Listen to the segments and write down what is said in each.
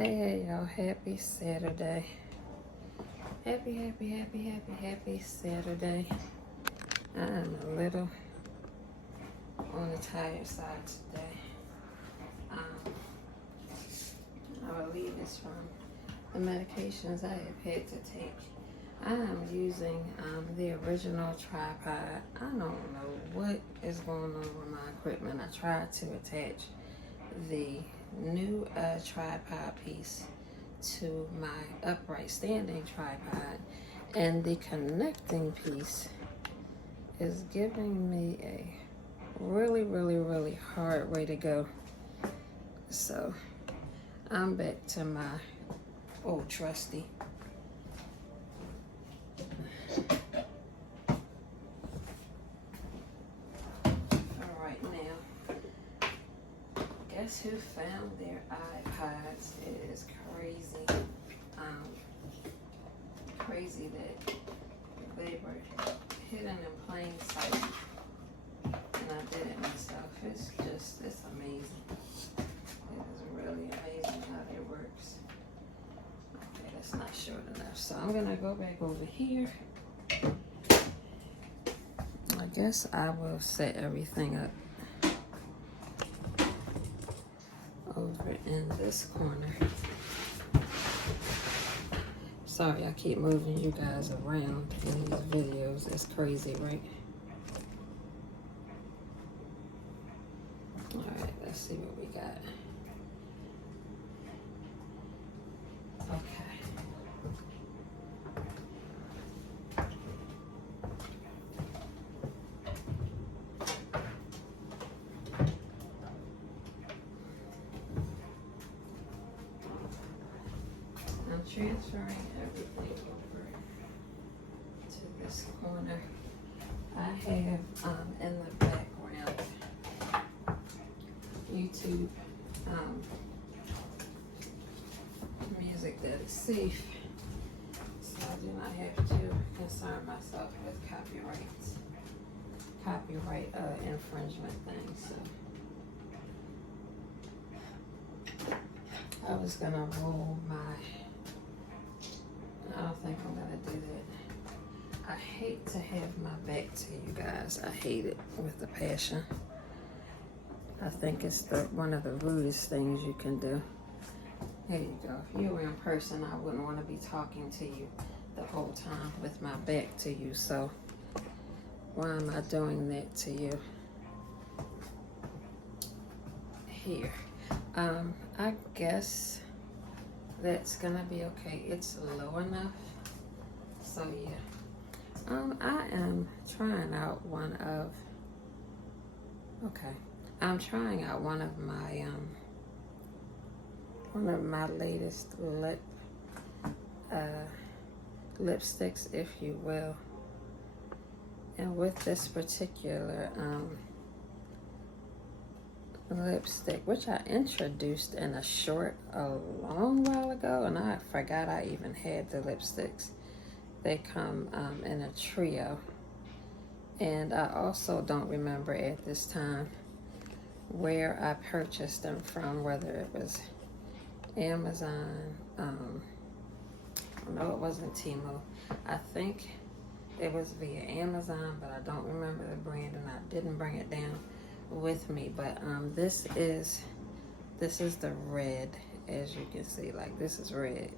Hey y'all, happy Saturday. Happy Saturday. I'm a little on the tired side today. I believe it's from the medications I have had to take. I am using the original tripod. I don't know what is going on with my equipment. I tried to attach the new tripod piece to my upright standing tripod, and the connecting piece is giving me a really hard way to go. So I'm back to my old trusty. All right, now, guess who found their iPods? It is crazy. Crazy that they were hidden in plain sight, and I did it myself. It's amazing. It is really amazing how it works. Okay, that's not short enough, so I'm gonna go back over here. I guess I will set everything up over in this corner. Sorry, I keep moving you guys around in these videos. It's crazy, right? All right, let's see what we got. Okay. I'm transferring everything over to this corner. I have in the background YouTube music that is safe, so I do not have to concern myself with copyright infringement things. So I was gonna roll my. I don't think I'm gonna do that. I hate to have my back to you guys. I hate it with a passion. I think it's one of the rudest things you can do. There you go. If you were in person, I wouldn't want to be talking to you the whole time with my back to you. So why am I doing that to you? Here. I guess that's gonna be okay. It's low enough. So yeah. I am trying out I'm trying out one of my latest lipsticks, if you will. And with this particular lipstick, which I introduced in a short a long while ago, and I forgot I even had the lipsticks. They come in a trio, and I also don't remember at this time where I purchased them from, whether it was Amazon. No, it wasn't Temu. I think it was via Amazon, but I don't remember the brand, and I didn't bring it down with me. But this is the red, as you can see. Like, this is red.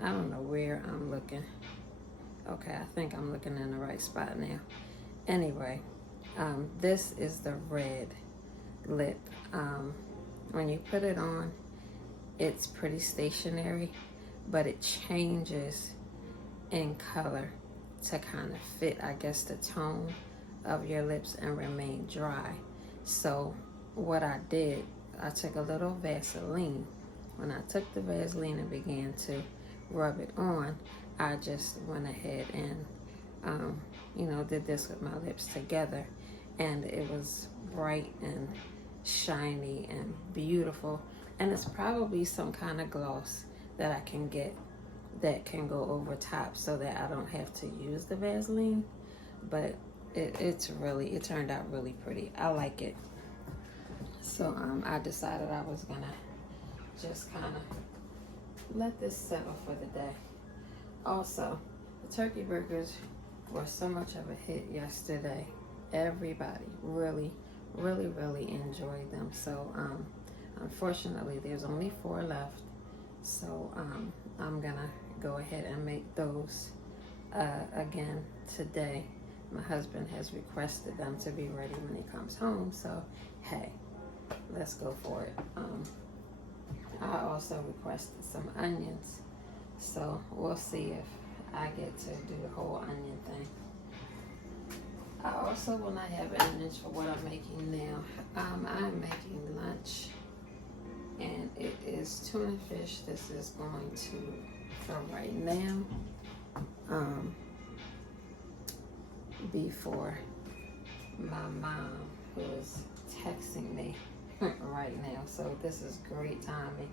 I don't know where I'm looking. Okay, I think I'm looking in the right spot now. Anyway, this is the red lip. When you put it on, it's pretty stationary, but it changes in color to kind of fit, I guess, the tone of your lips and remain dry. So what I did, I took a little Vaseline. When I took the Vaseline and began to rub it on, I just went ahead and did this with my lips together, and it was bright and shiny and beautiful. And it's probably some kind of gloss that I can get that can go over top so that I don't have to use the Vaseline. But it turned out really pretty. I like it. So I decided I was gonna just kind of let this settle for the day. Also, the turkey burgers were so much of a hit yesterday. Everybody really enjoyed them. So unfortunately there's only 4 left. So I'm gonna go ahead and make those again today. My husband has requested them to be ready when he comes home, so hey, let's go for it. I also requested some onions, so we'll see if I get to do the whole onion thing. I also will not have onions for what I'm making now. I'm making lunch, and it is tuna fish. This is going to, for right now, before my mom, who is texting me right now, so this is great timing.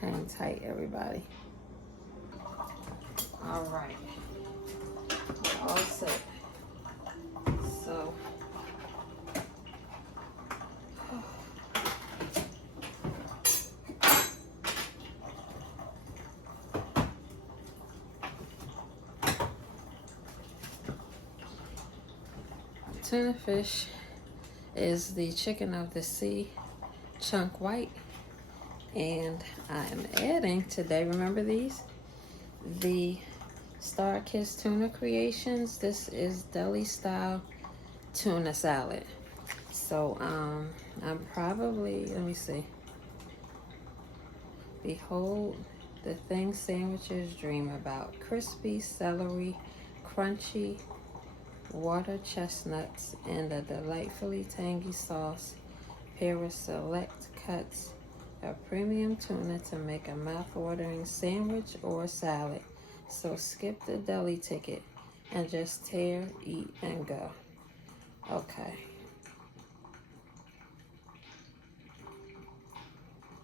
Hang tight, everybody. All right, all set. So tuna fish is the chicken of the sea, chunk white, and I am adding today, remember these? The Star Kiss Tuna Creations. This is deli style tuna salad. So I'm probably, let me see. Behold the things sandwiches dream about. Crispy celery, crunchy water chestnuts, and a delightfully tangy sauce. Pair with select cuts of premium tuna to make a mouth-watering sandwich or salad. So skip the deli ticket and just tear, eat, and go. Okay.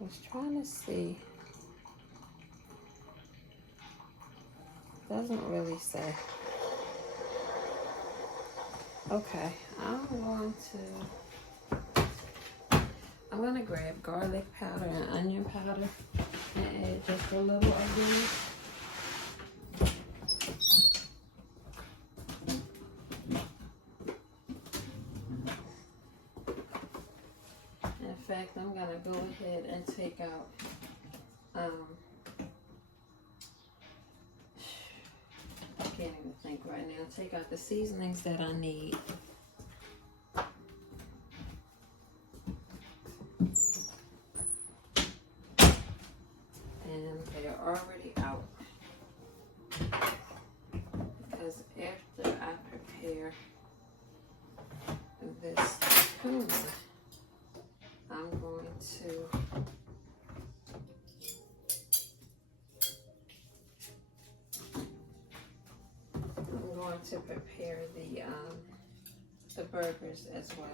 I was trying to see. Doesn't really say. Okay, I'm going to grab garlic powder and onion powder and add just a little of these. In fact, I'm going to go ahead and take out I can't even think right now. Take out the seasonings that I need. And they're already out. Because after I prepare this tuna, I'm going to prepare the burgers as well.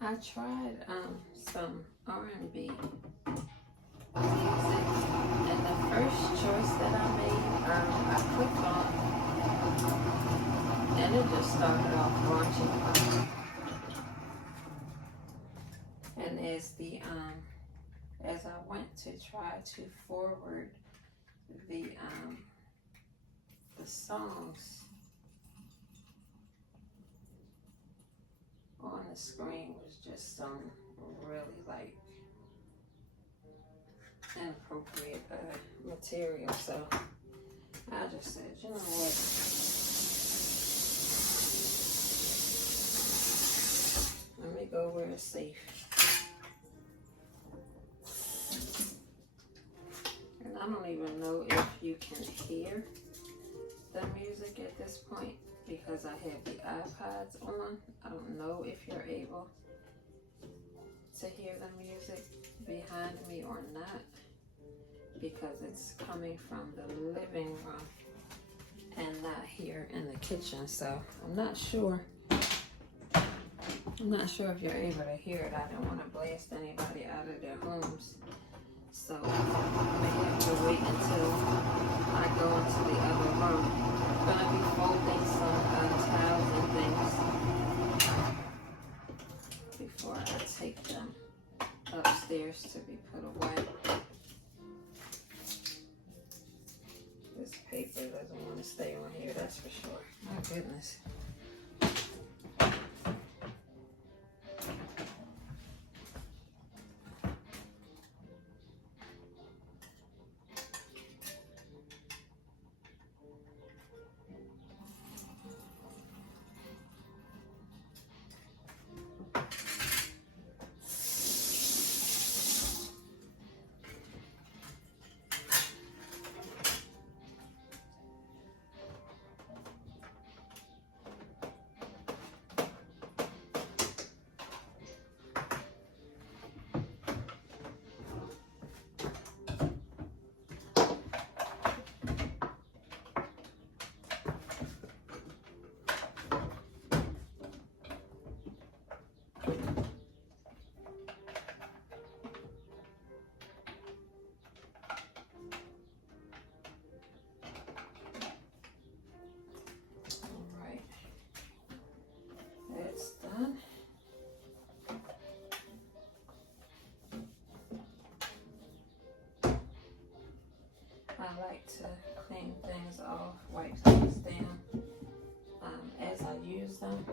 I tried some R&B music, and the first choice that I made, I clicked on, and it just started off launching. And as I went to try to forward the songs on the screen was just some really like inappropriate material, so I just said, you know what, it's safe. And I don't even know if you can hear the music at this point because I have the iPods on. I don't know if you're able to hear the music behind me or not because it's coming from the living room and not here in the kitchen. So I'm not sure. I'm not sure if you're able to hear it. I don't want to blast anybody out of their homes. So I may have to wait until I go into the other room. I'm going to be folding some towels and things before I take them upstairs to be put away. This paper doesn't want to stay on here, that's for sure. My goodness. I like to clean things off, wipe things down as I use them.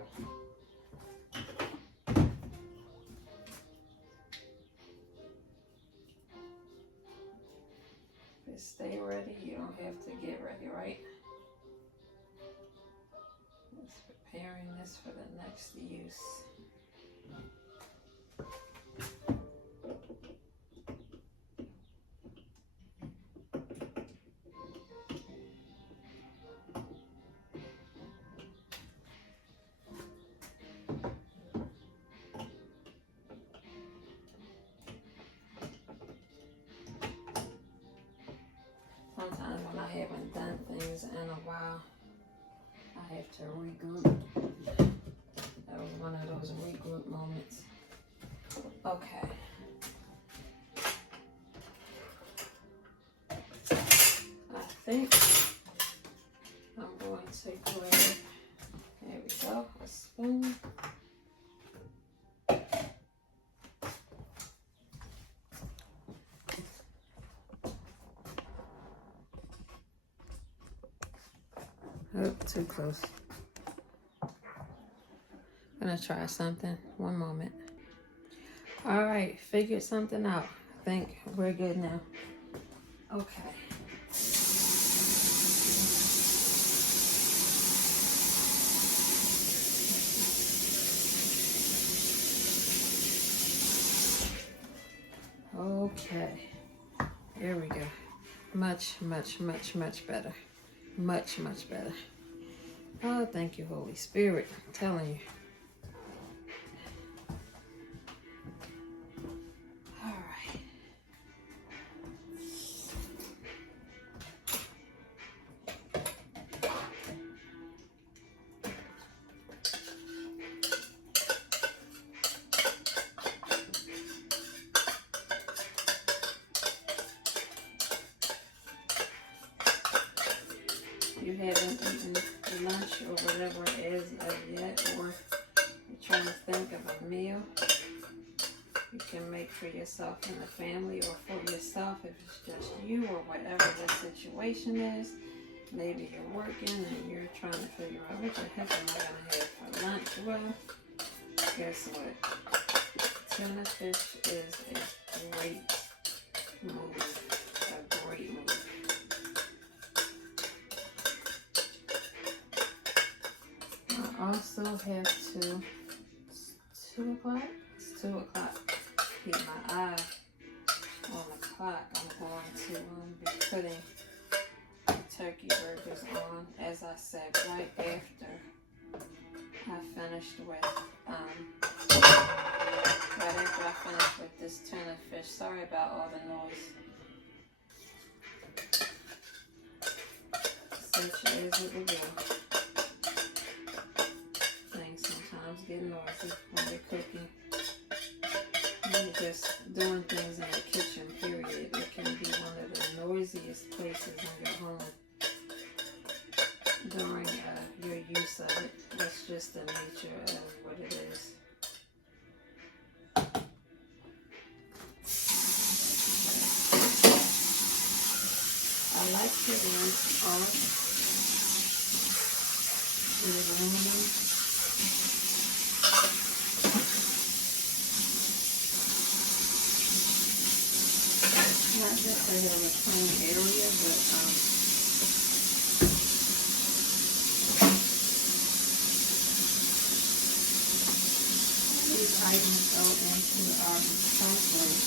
Just stay ready, you don't have to get ready, right? Just preparing this for the next use. Sometimes when I haven't done things in a while, I have to regroup. That was one of those regroup moments. Okay. I think I'm going to grab, there we go, a spoon. Oh, too close. I'm gonna try something. One moment. All right, figured something out. I think we're good now. Okay. Okay. There we go. Much, much, much, much better. Much, much better. Oh, thank you, Holy Spirit. I'm telling you. All right. You haven't eaten lunch or whatever it is as yet, or you're trying to think of a meal you can make for yourself and the family, or for yourself if it's just you, or whatever the situation is. Maybe you're working and you're trying to figure out what the heck am I going to have for lunch. Well, guess what? Tuna fish is a great move. A great move. I also have to, it's 2 o'clock? It's 2 2 o'clock. Keep my eye on the clock. I'm going to be putting the turkey burgers on, as I said, right after I finished with this tuna fish. Sorry about all the noise. Such is what we do. Things sometimes get noisy when you're cooking. When you're just doing things in the kitchen, period. It can be one of the noisiest places in your home during your use of it. That's just the nature of what it is. I like to rinse off the aluminum. Not just to have a clean area, but these items go into our microwave.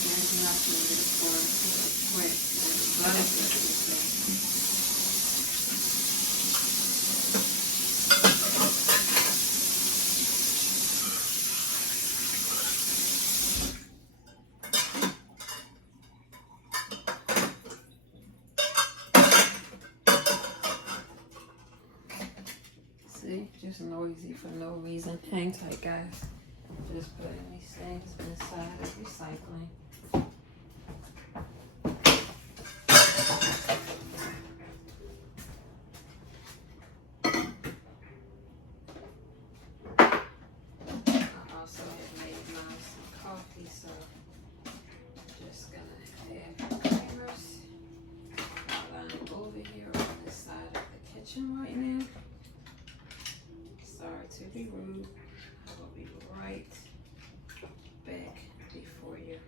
There's nothing that's going to quick and butter. See, just noisy for no reason. Hang tight, guys. Just putting these things inside of recycling. I also have made some coffee, so just gonna add creamers while I'm over here on this side of the kitchen right now. Sorry to be rude. I will be right back before you.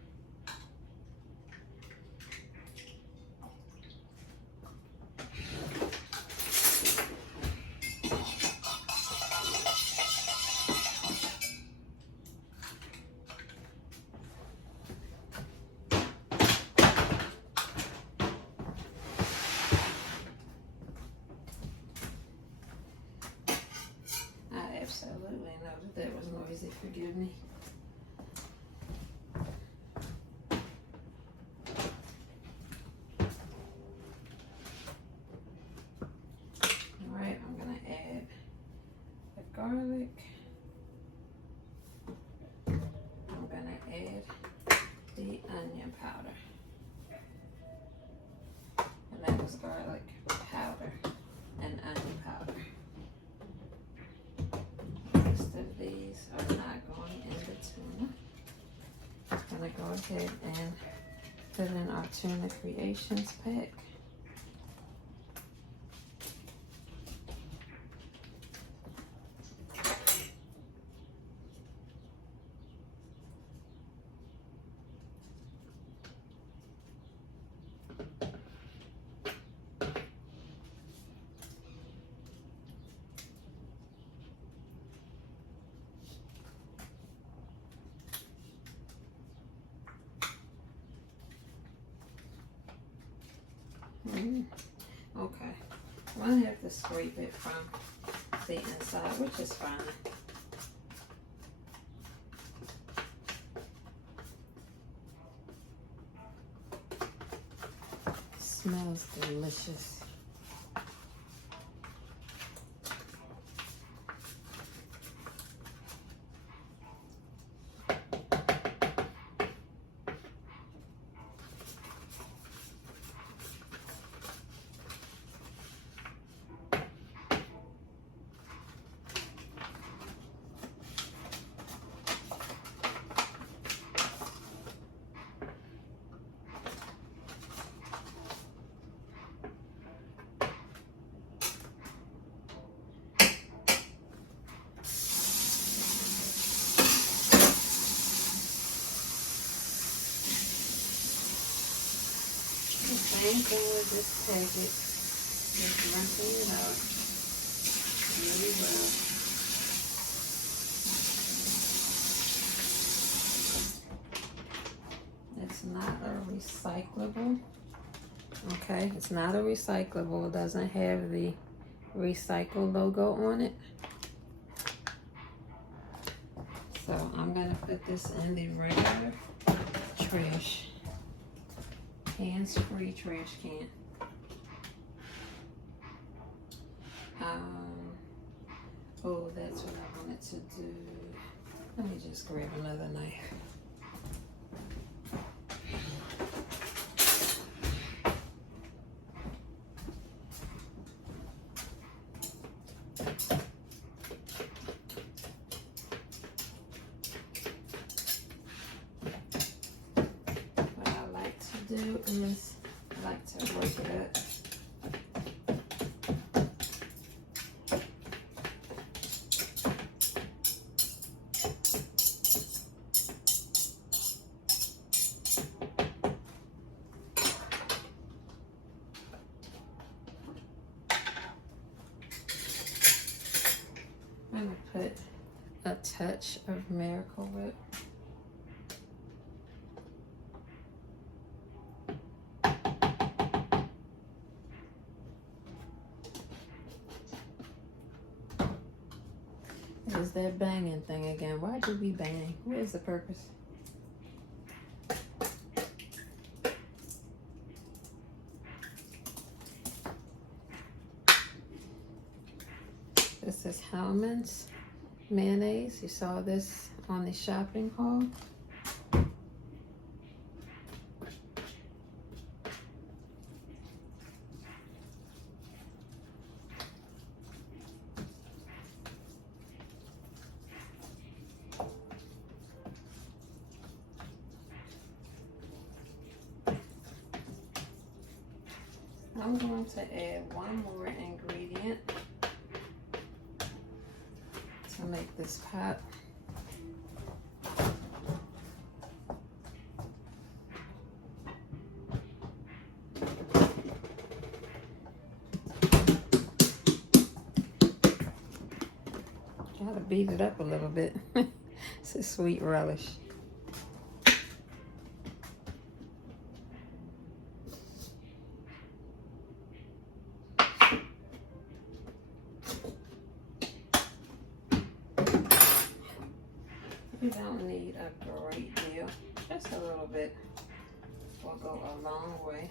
Absolutely know that was noisy, forgive me. Alright, I'm gonna add the garlic. I'm gonna add the onion powder. And that was garlic powder and onion powder. Of these are not going in the tuna. I'm gonna go ahead and put in our Tuna Creations pack. Okay, I'm gonna have to scrape it from the inside, which is fine. Smells delicious. Same thing with this packet. Just rinsing it out really well. It's not a recyclable. Okay, it's not a recyclable. It doesn't have the recycle logo on it. So I'm gonna put this in the regular trash, hands-free trash can. Oh, that's what I wanted to do. Let me just grab another knife. What I like to do is I like to work it up. I'm gonna put a touch of Miracle Whip. It's that banging thing again. Why'd you be banging? What is the purpose? This is Hellmann's mayonnaise. You saw this on the shopping haul. I'm going to add one more ingredient to make this pop. Gotta beat it up a little bit. It's a sweet relish. You don't need a great deal, just a little bit will go a long way.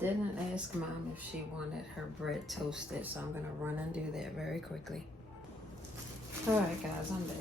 Didn't ask Mom if she wanted her bread toasted, so I'm gonna run and do that very quickly. All right, guys, I'm back.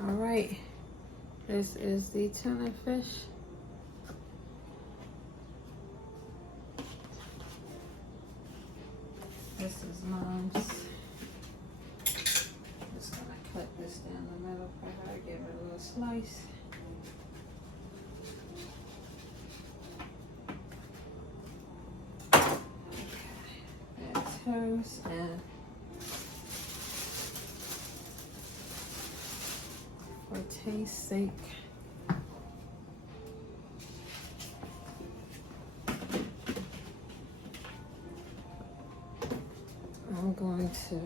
All right, this is the tuna fish. This is Mom's cut this down the middle for her, give her a little slice. Okay, that's hers, and for taste's sake, I'm going to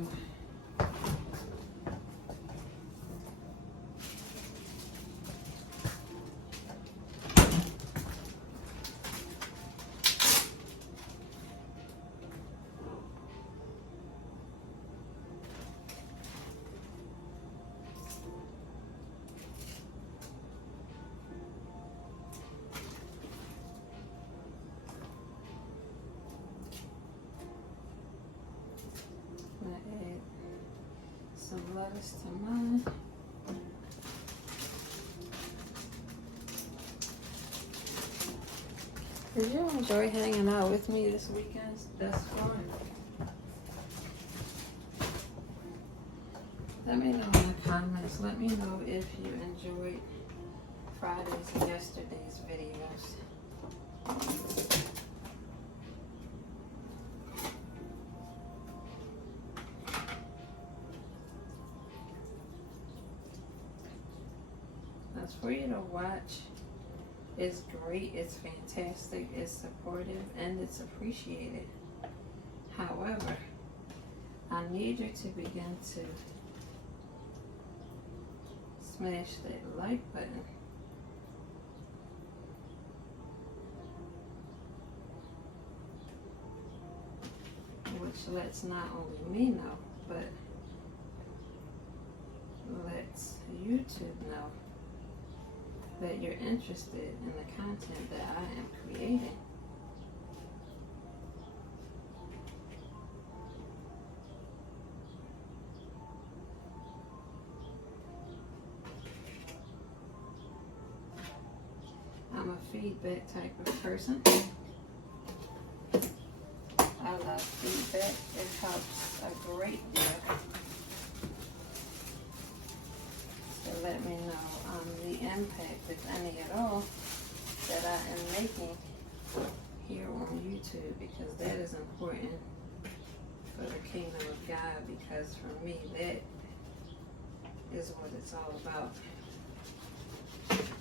add some lettuce to mine. Did you enjoy hanging out with me this weekend thus far? Let me know in the comments. Let me know if you enjoyed Friday's and yesterday's videos. That's for you to watch. It's great, it's fantastic, it's supportive, and it's appreciated. However, I need you to begin to smash that like button. Which lets not only me know, but lets YouTube know that you're interested in the content that I am creating. I'm a feedback type of person. I love feedback. It helps a great deal to let me know the impact, if any at all, that I am making here on YouTube, because that is important for the kingdom of God, because for me that is what it's all about.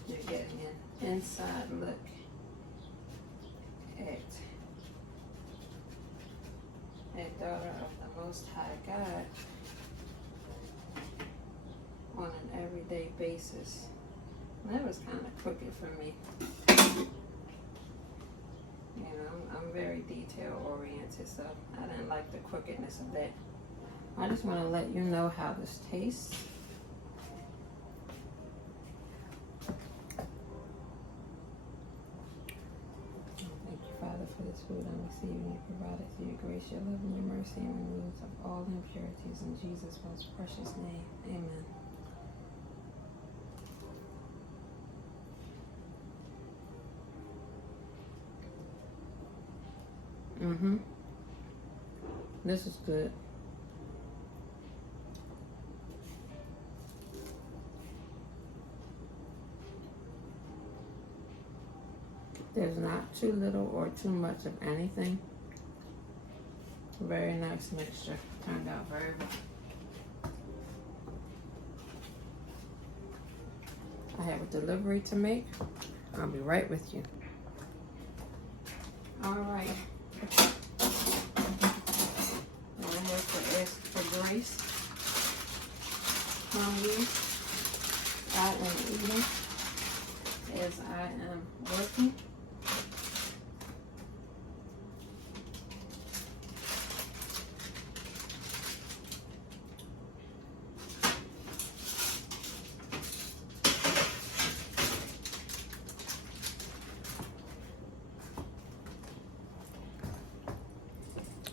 You're getting an inside look at a daughter of the Most High God on an everyday basis. And that was kind of crooked for me. You know, I'm very detail oriented, so I didn't like the crookedness of that. I just want to let you know how this tastes. Thank you, Father, for this food I'm receiving. You provided through your grace, your love, and your mercy, and removes of all impurities. In Jesus' most precious name, amen. This is good. There's not too little or too much of anything. Very nice mixture. Turned out very well. I have a delivery to make. I'll be right with you. All right. I have to ask for grace from you. I am eating as I am working.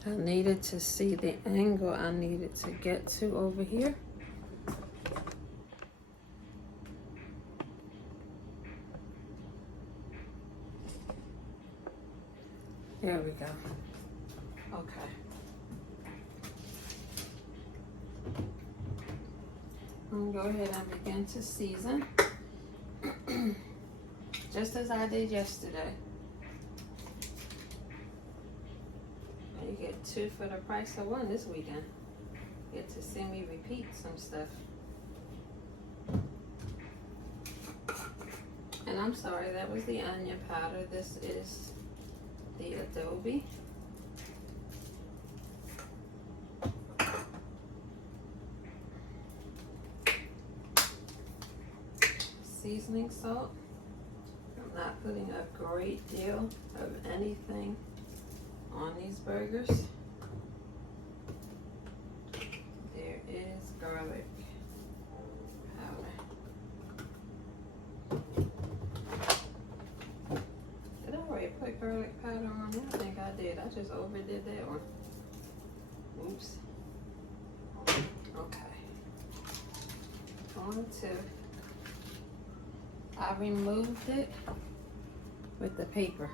I needed to see the angle I needed to get to over here. There we go. Okay. I'm gonna go ahead and begin to season. Just as I did yesterday. You get 2 for the price of 1 this weekend. Get to see me repeat some stuff. And I'm sorry, that was the onion powder. This is the Adobe. Seasoning salt. I'm not putting a great deal of anything on these burgers. There is garlic powder. Did I already put garlic powder on there? I think I did. I just overdid that one. Oops. Okay. On to, I removed it with the paper.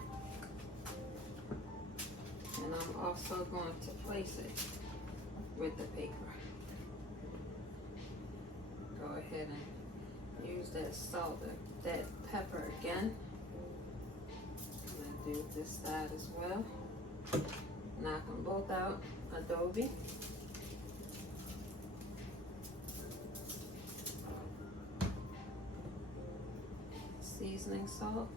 And I'm also going to place it with the paper. Go ahead and use that salt, that pepper again. I'm going to do this side as well. Knock them both out. Adobe. Seasoning salt.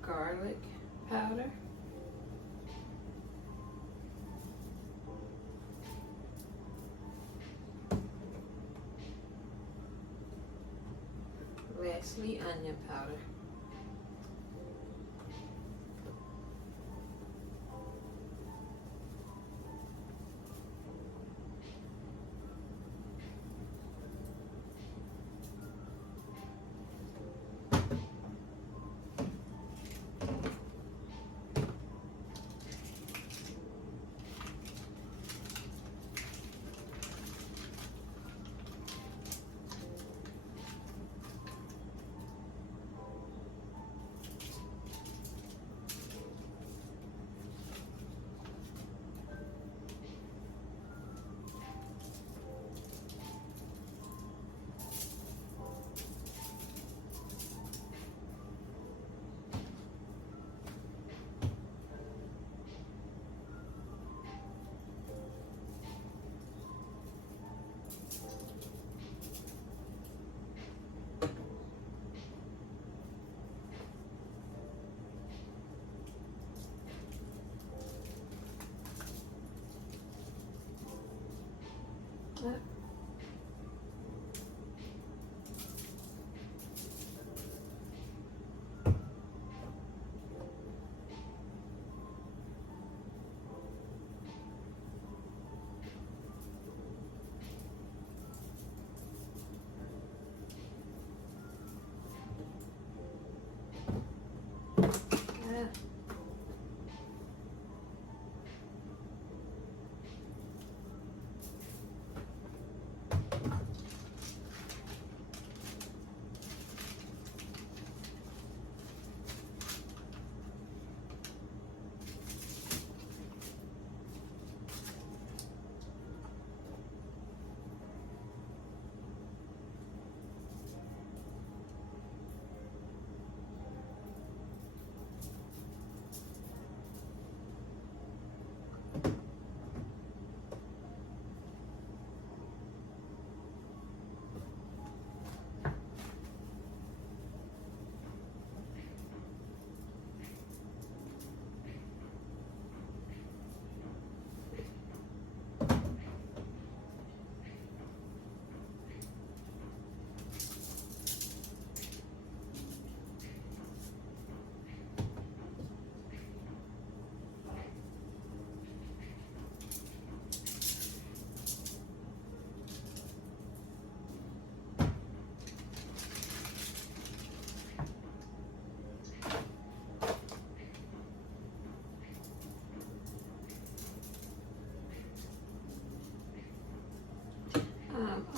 Garlic powder. Lastly, onion powder.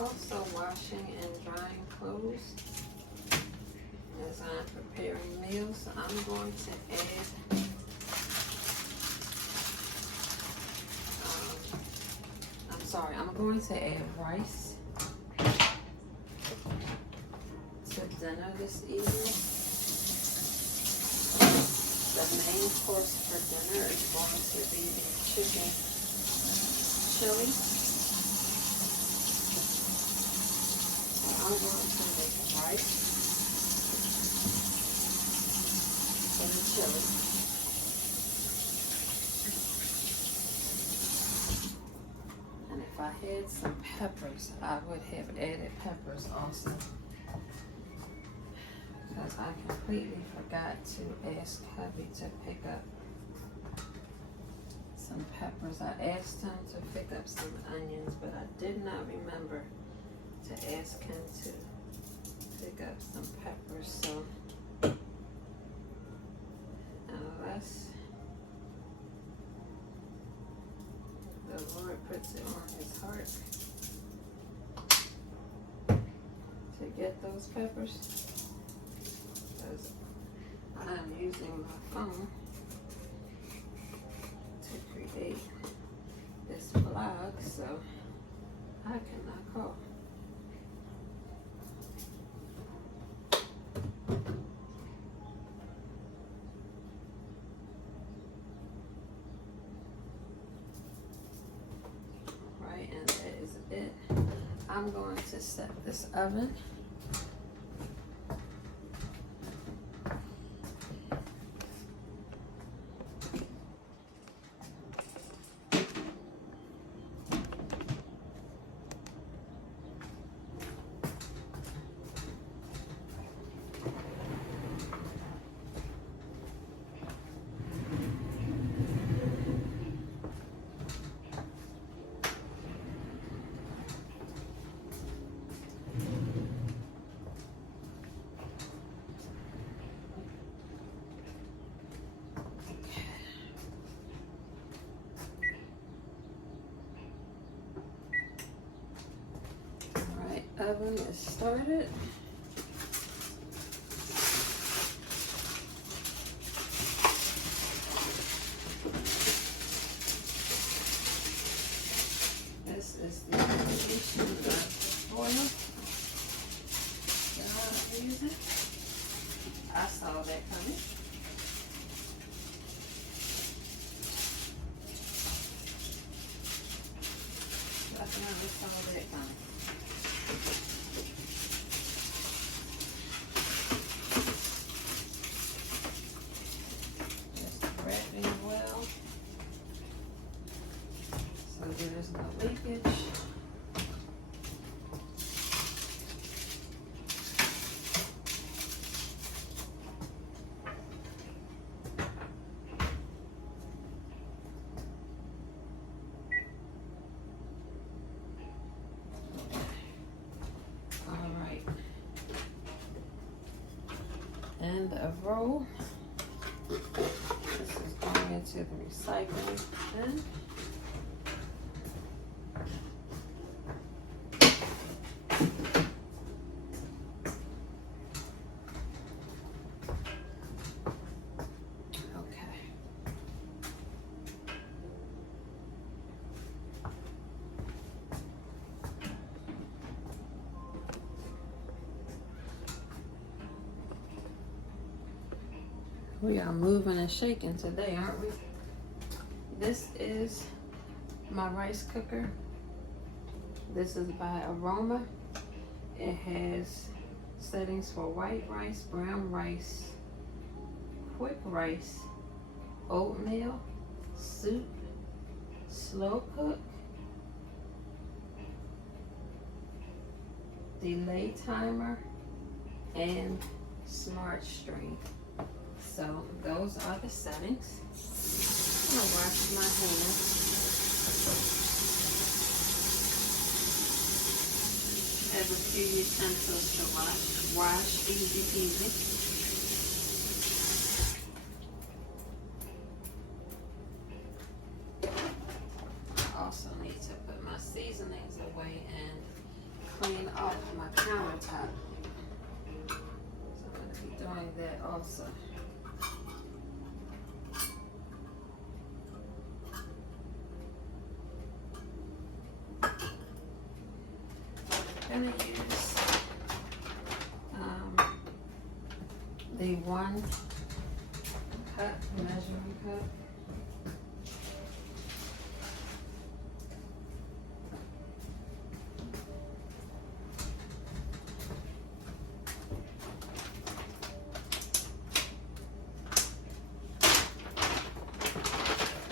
Also washing and drying clothes as I'm preparing meals. So I'm going to add sorry, I'm going to add rice to dinner this evening. The main course for dinner is going to be the chicken chili. So I'm going to make rice for the chili. And if I had some peppers, I would have added peppers also. Because I completely forgot to ask hubby to pick up some peppers. I asked him to pick up some onions, but I did not remember to ask him to pick up some peppers. So unless the Lord puts it on his heart to get those peppers, because I'm using my phone to create this vlog, so I cannot call. Right, and that is it. I'm going to set this oven. Oven is started. This is the application of oil that I'm using. I saw that coming. Definitely saw that coming. Just wrapping well so there's no leakage. End of roll. This is going into the recycling bin. Okay. We are moving and shaking today, aren't we? This is my rice cooker. This is by Aroma. It has settings for white rice, brown rice, quick rice, oatmeal, soup, slow cook, delay timer, and smart stream. So those are the settings. I'm gonna wash my hands. Have a few utensils to wash, easy peasy. I also need to put my seasonings away and clean off my countertop. So I'm gonna be doing that also. the 1 cup measuring cup.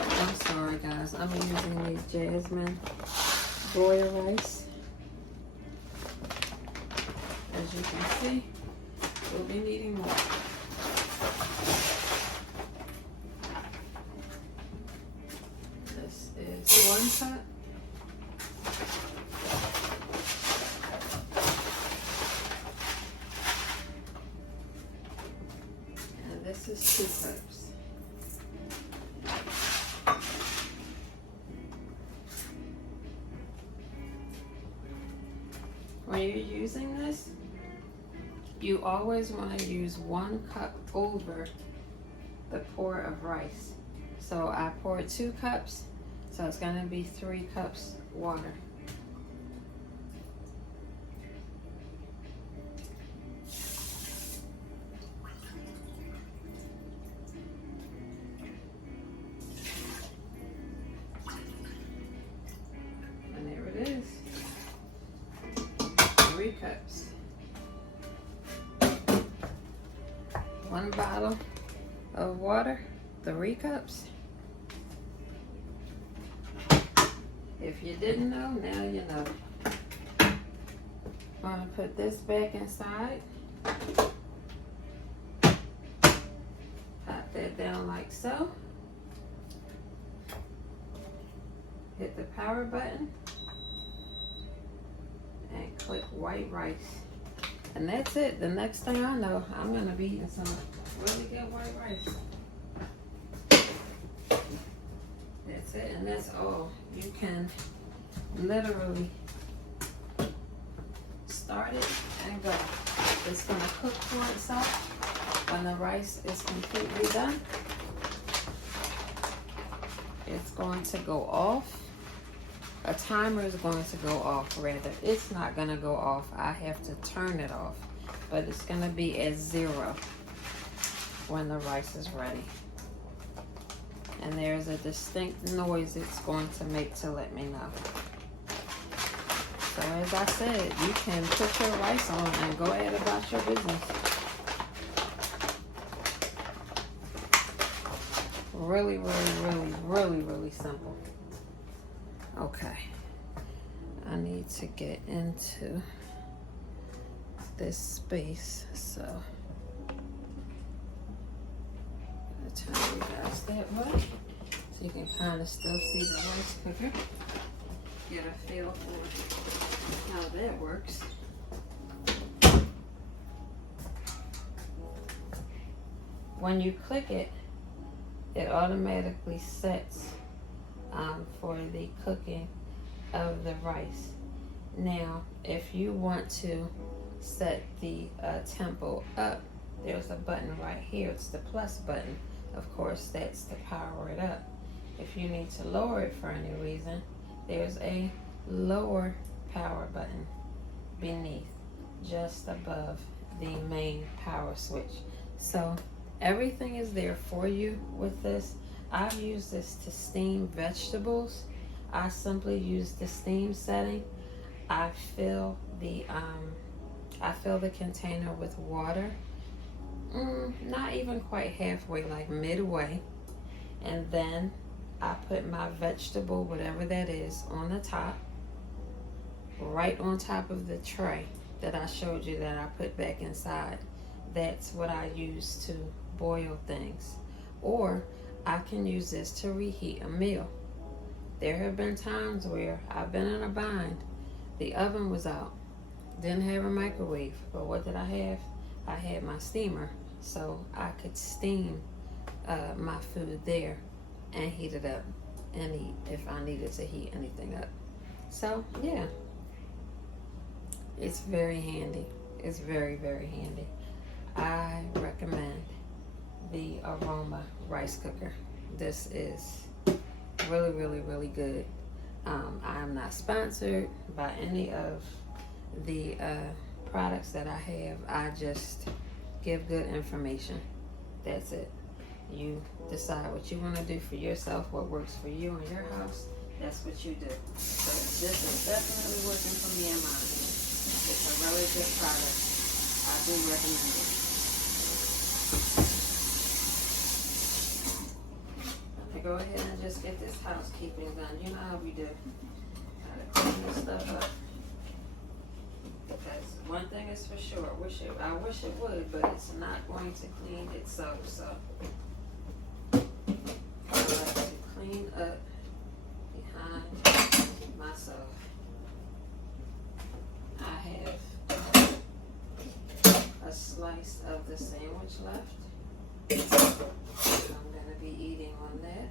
I'm sorry guys, I'm using these Jasmine broil rice. As you can see, we'll be needing more. This is 1 cup. And this is 2 cups. When you're using this, you always want to use 1 cup over the pour of rice. So I poured 2 cups, so it's going to be 3 cups water. And there it is. 3 cups. 1 bottle of water, 3 cups. If you didn't know, now you know. I'm gonna put this back inside. Pop that down like so. Hit the power button and click white rice. And that's it. The next thing I know, I'm gonna be eating some really good white rice. That's it, and that's all. You can literally start it and go. It's gonna cook for itself. When the rice is completely done, it's going to go off. A timer is going to go off, rather. It's not going to go off. I have to turn it off. But it's going to be at 0 when the rice is ready. And there's a distinct noise it's going to make to let me know. So as I said, you can put your rice on and go ahead about your business. Really, really simple. Okay, I need to get into this space, so I'll turn you guys that way so you can kind of still see the rice cooker. Get a feel for how that works. When you click it, it automatically sets for the cooking of the rice. Now, if you want to set the tempo up, there's a button right here. It's the plus button. Of course, that's to power it up. If you need to lower it for any reason, there's a lower power button beneath, just above the main power switch. So everything is there for you with this. I've used this to steam vegetables. I simply use the steam setting. I fill the container with water, not even quite halfway, like midway, and then I put my vegetable, whatever that is, on the top, right on top of the tray that I showed you that I put back inside. That's what I use to boil things. Or I can use this to reheat a meal. There have been times where I've been in a bind. The oven was out, didn't have a microwave, but what did I have? I had my steamer, so I could steam my food there and heat it up and eat if I needed to heat anything up. So yeah, it's very handy. It's very handy. I recommend the Aroma rice cooker. This is really good. I am not sponsored by any of the products that I have. I just give good information. That's it. You decide what you want to do for yourself, what works for you in your house. That's what you do. So this is definitely working for me and mine. It's a really good product. I do recommend it. Let me go ahead and just get this housekeeping done. You know how we do. Gotta clean this stuff up. Because one thing is for sure, I wish it would, but it's not going to clean itself. So I like to clean up behind myself. I have a slice of the sandwich left. I'm going to be eating on that.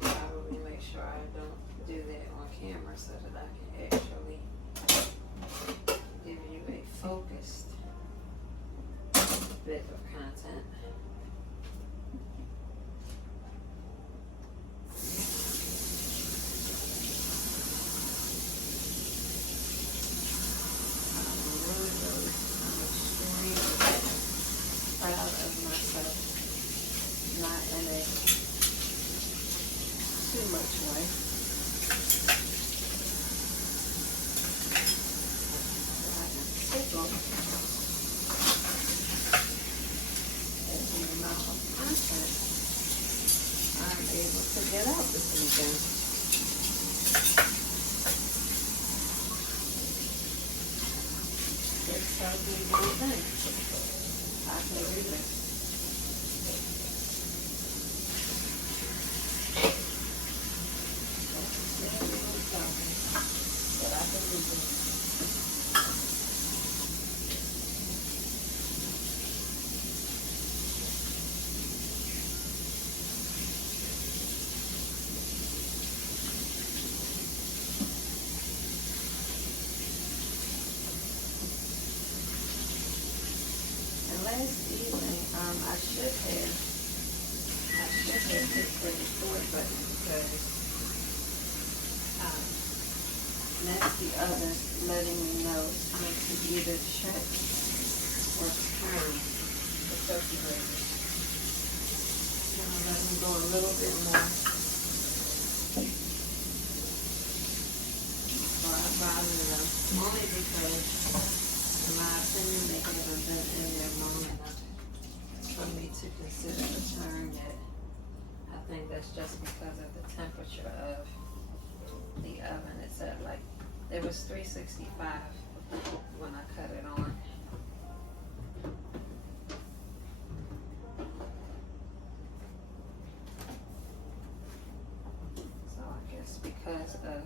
Probably make sure I don't do that on camera so that I can actually give you a focused bit of content. Get out this weekend. This tells me one thing. I can do this. But I can do this. Last evening, I should have hit the record button because Nasty Oven letting me know it's time to either check or turn the turkey burgers. I'm gonna let them go a little bit more. So I bother them only because, in my opinion, they haven't been in there long enough for me to consider the turn yet. I think that's just because of the temperature of the oven. It's at it was 365 when I cut it on. So I guess because of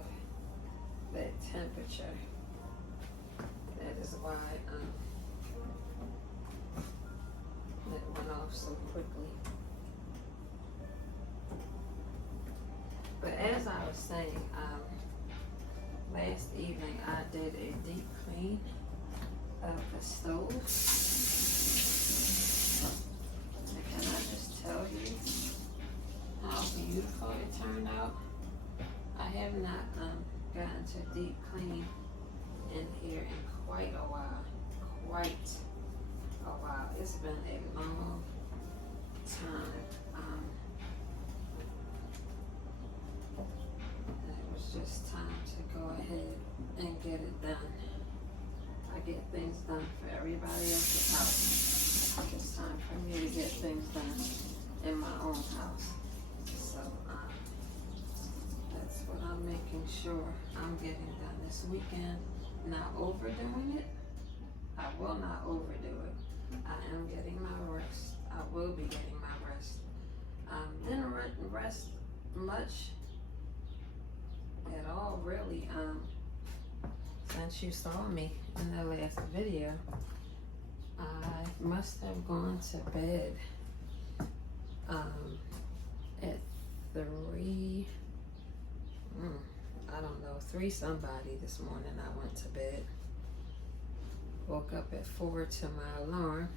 that temperature, that is why it went off so quickly. But as I was saying, last evening I did a deep clean of the stove. And can I just tell you how beautiful it turned out? I have not gotten to deep clean in here in quite a while. It's been a long time. It was just time to go ahead and get it done. I get things done for everybody else's house. It's time for me to get things done in my own house. So that's what I'm making sure I'm getting done this weekend. Not overdoing it. I will not overdo it. I am getting my rest. I will be getting my rest. Didn't rest much at all, really. Since you saw me in the last video, I must have gone to bed at 3. I don't know, 3 somebody this morning. I went to bed. Woke up at 4 to my alarm,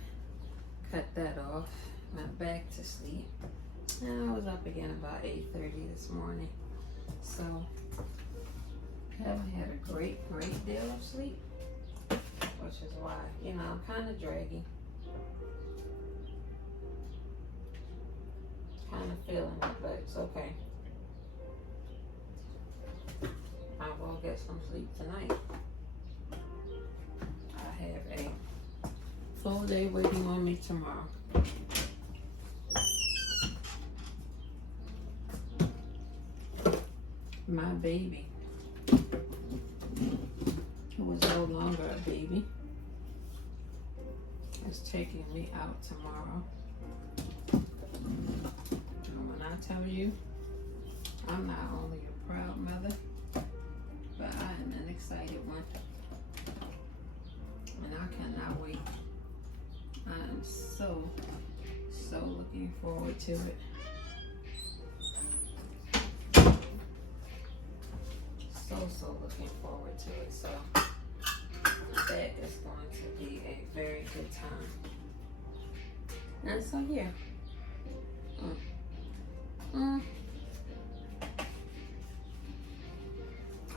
cut that off, went back to sleep, and I was up again about 8:30 this morning. So, haven't had a great deal of sleep, which is why, you know, kind of draggy. Kind of feeling it, but it's okay. I will get some sleep tonight. I have a full day waiting on me tomorrow. My baby, who was no longer a baby, is taking me out tomorrow. And when I tell you, I'm not only a proud mother, but I am an excited one. And I cannot wait. I am so looking forward to it. So looking forward to it. So that is going to be a very good time. And so yeah.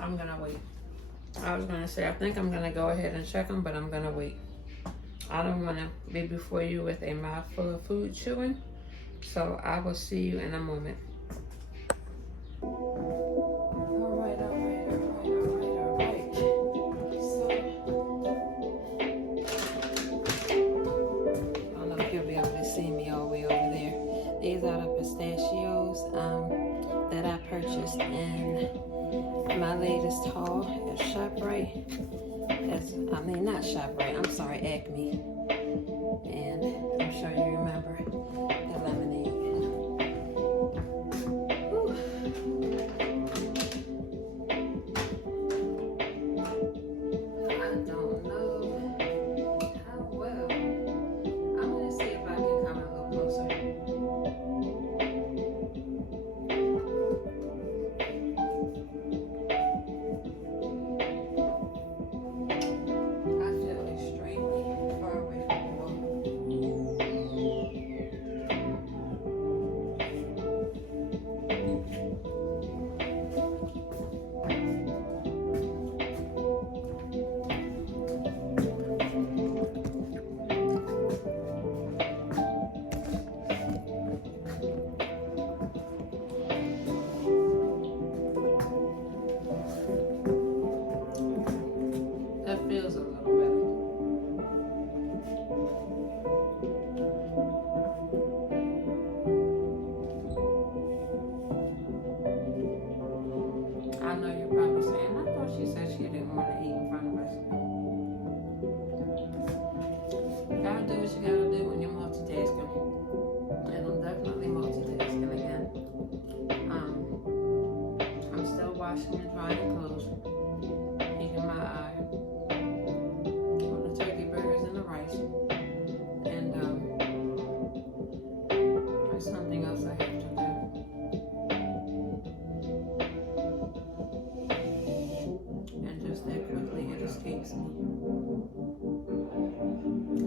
I'm gonna wait. I was gonna say I think I'm gonna go ahead and check them, but I'm gonna wait. I don't want to be before you with a mouthful of food chewing. So I will see you in a moment. That I purchased in my latest haul at ShopRite. Not ShopRite, I'm sorry, Acme. And I'm sure you remember the lemonade. Whew. I don't know how well. I'm going to see if I can come a little closer. Feels a little better. I know you're probably saying, I thought she said she didn't want to eat in front of us. You gotta do what you gotta do when you're multitasking. And I'm definitely multitasking again. I'm still washing and drying clothes. Keeping my eye something else I have to do. And just that quickly it escapes me.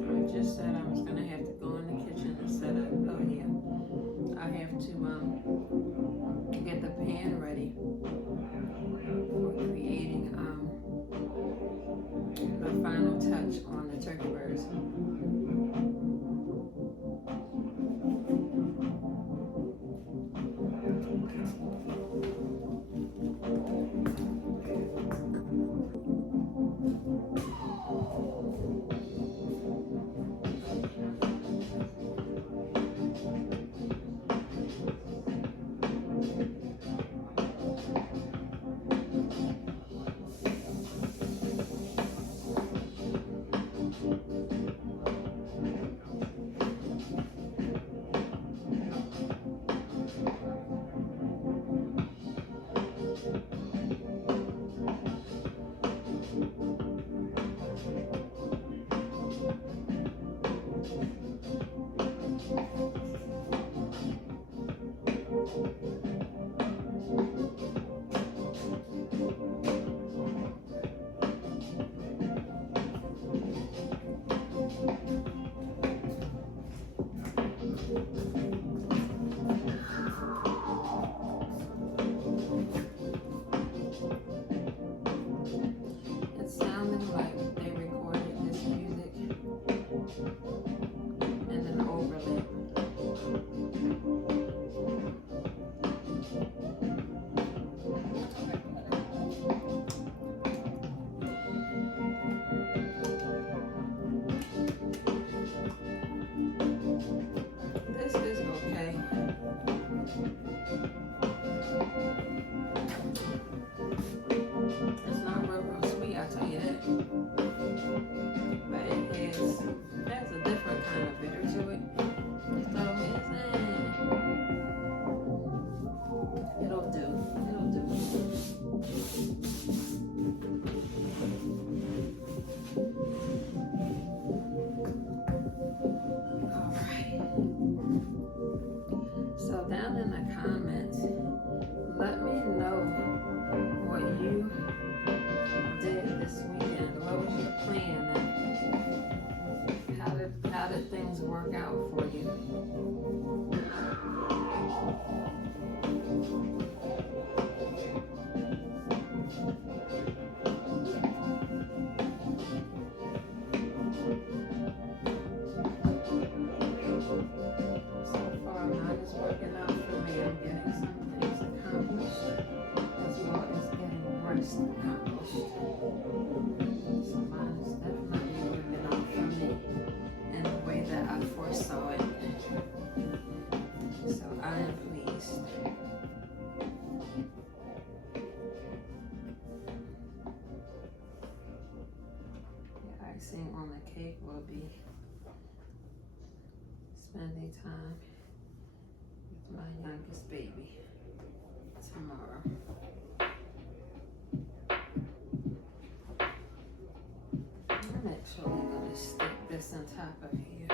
I just said I was going cake will be spending time with my youngest baby tomorrow. I'm actually gonna stick this on top of here.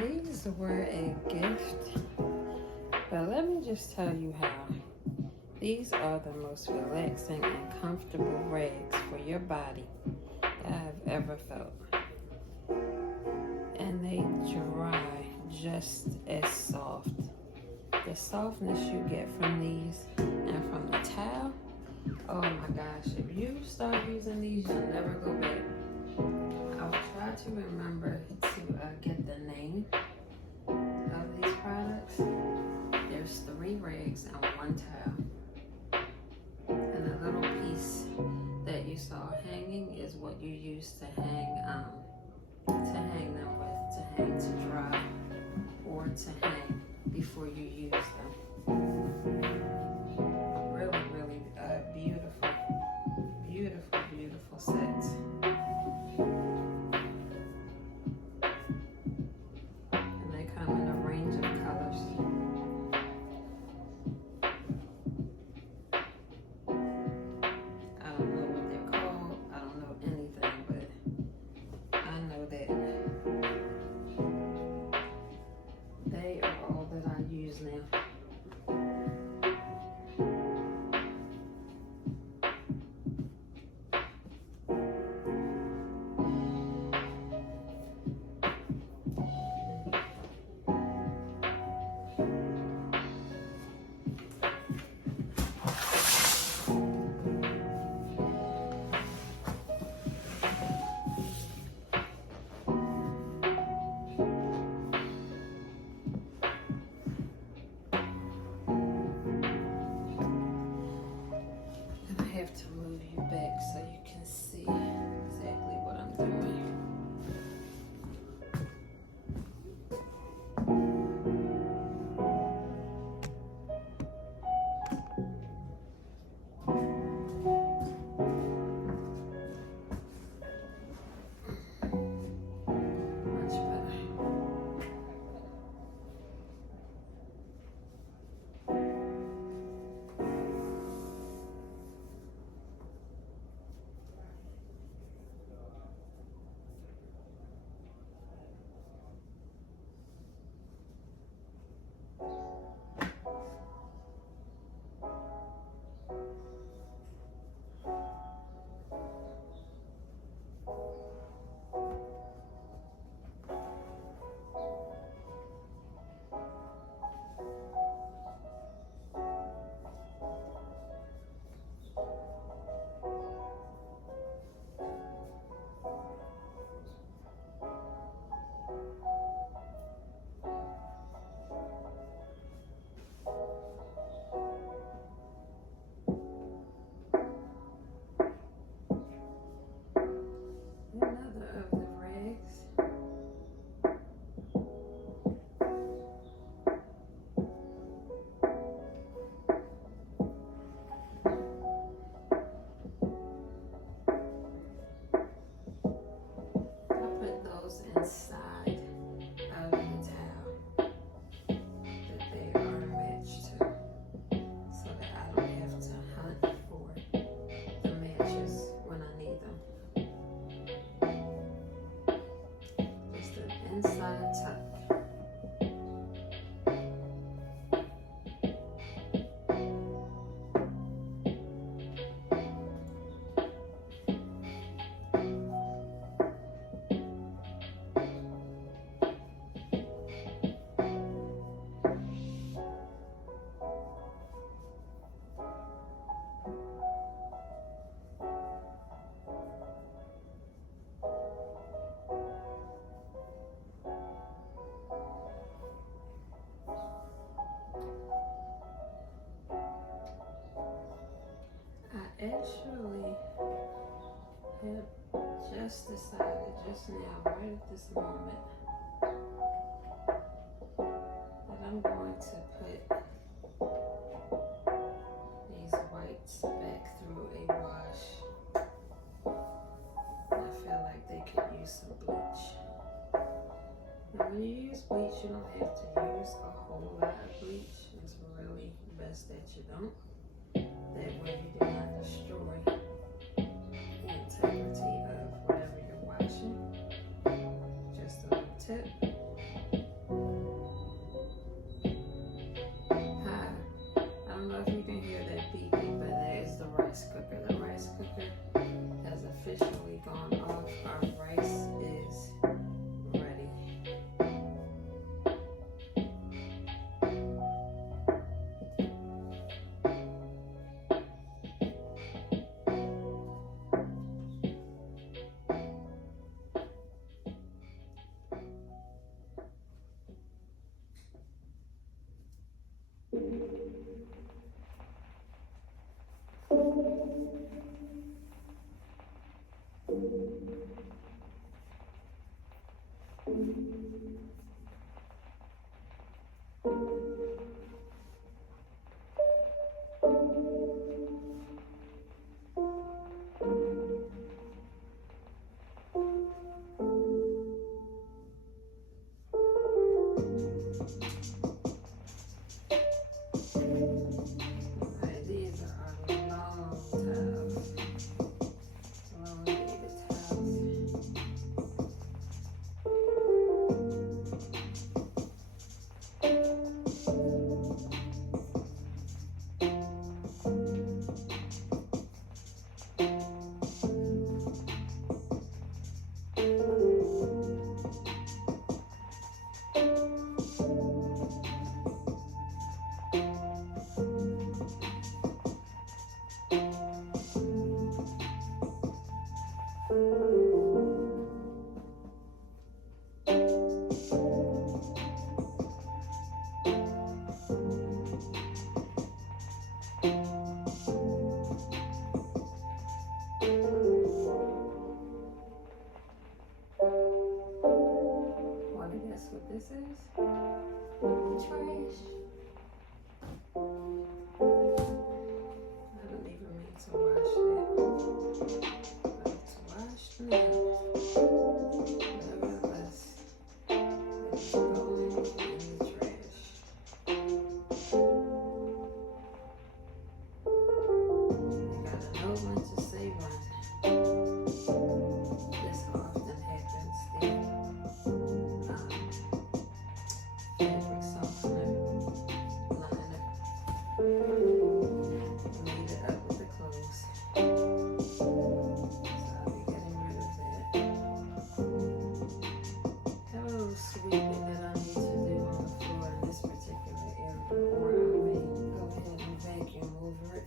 These were a gift, but let me just tell you how. These are the most relaxing and comfortable rags for your body that I've ever felt. And they dry just as soft. The softness you get from these and from the towel, oh my gosh, if you start using these, you'll never go back. I will try to remember to get the name of these products. There's 3 rags and 1 towel. And the little piece that you saw hanging is what you use to hang them with, to hang to dry or to hang before you use them. Really, really beautiful, beautiful, beautiful sets. And they come in a range of colors. I don't know what they're called. I don't know anything, but I know that they are all that I use now. To move you back so you can see exactly what I'm doing. Much better. Another of the rags. I put those inside of the towel that they are matched to, so that I don't have to hunt for the matches when I need them. Just an inside tuck. I actually had just decided just now, right at this moment, that I'm going to put back through a wash. I feel like they could use some bleach. Now, when you use bleach, you don't have to use a whole lot of bleach. It's really best that you don't. That way you do not destroy the integrity of whatever you're washing. Just a little tip. Hi. I don't know if you can hear that beeping, but that is the rice cooker. The rice cooker has officially gone off. Our rice is ready. This is trash. I don't even mean to wash that. Let's wash now. Nevertheless, it's going in the trash. You gotta know when to say run. This often happens. Fabric softener, liner, made it up with the clothes. So I'll be getting rid of that. Have a little sweeping that I need to do on the floor in this particular area, or I may go ahead and vacuum over it.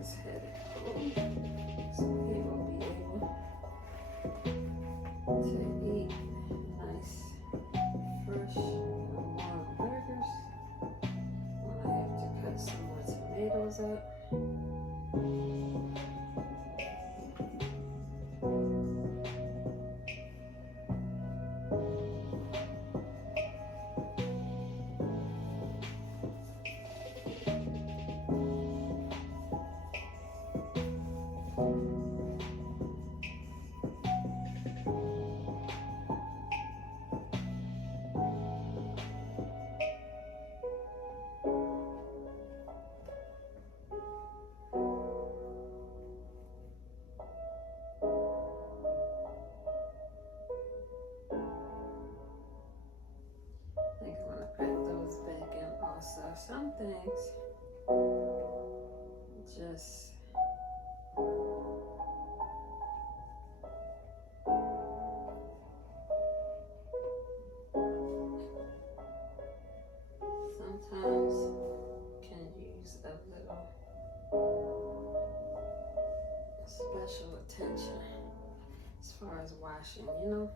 Is headed home, so he will be able to eat nice, fresh, warm burgers. When I have to cut some more tomatoes up. this. Sometimes can use a little special attention as far as washing, you know?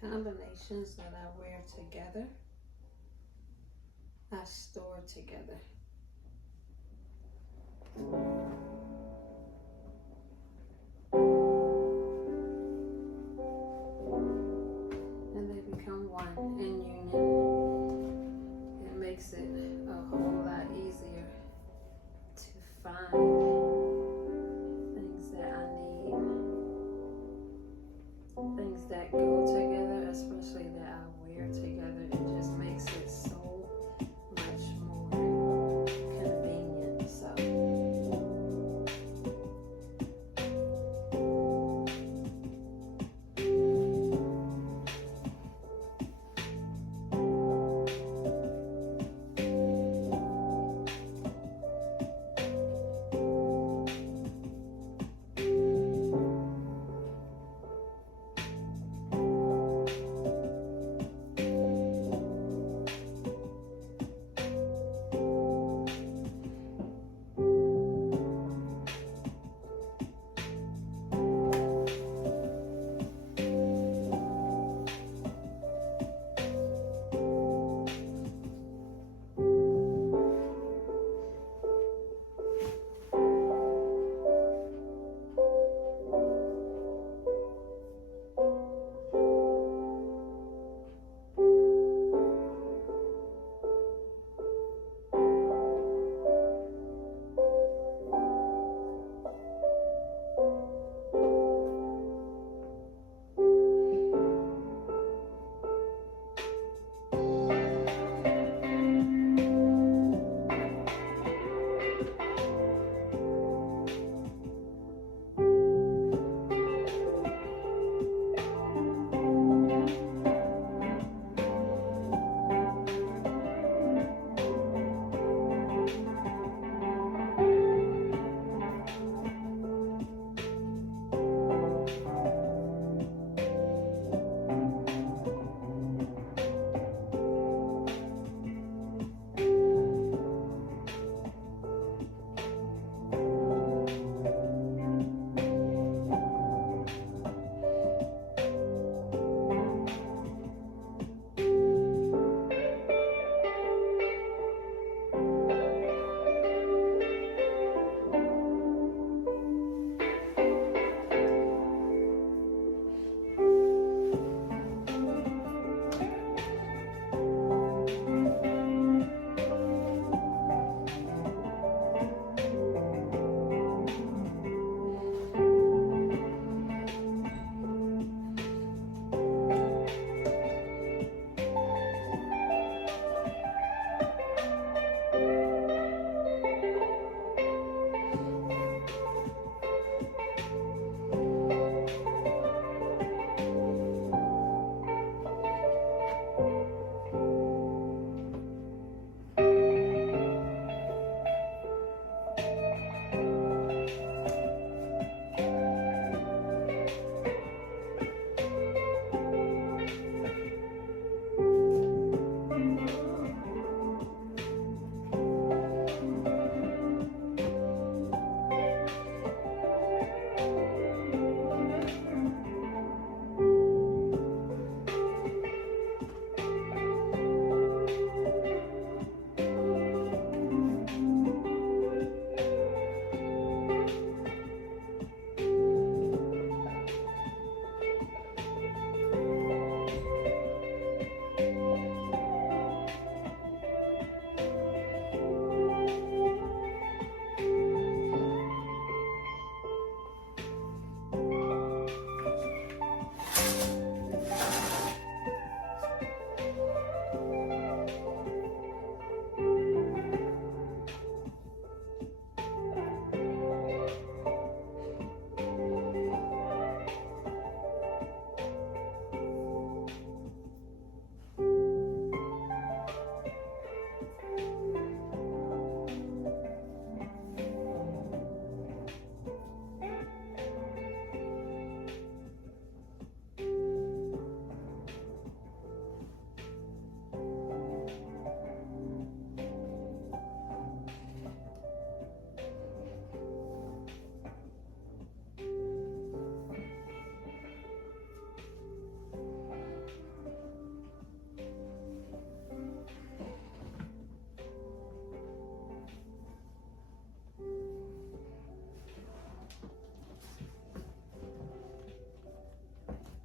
Combinations that I wear together, I store together. And they become one in union. It makes it a whole lot easier to find things that I need, things that go together, especially that I wear together. It just makes it so much more convenient. So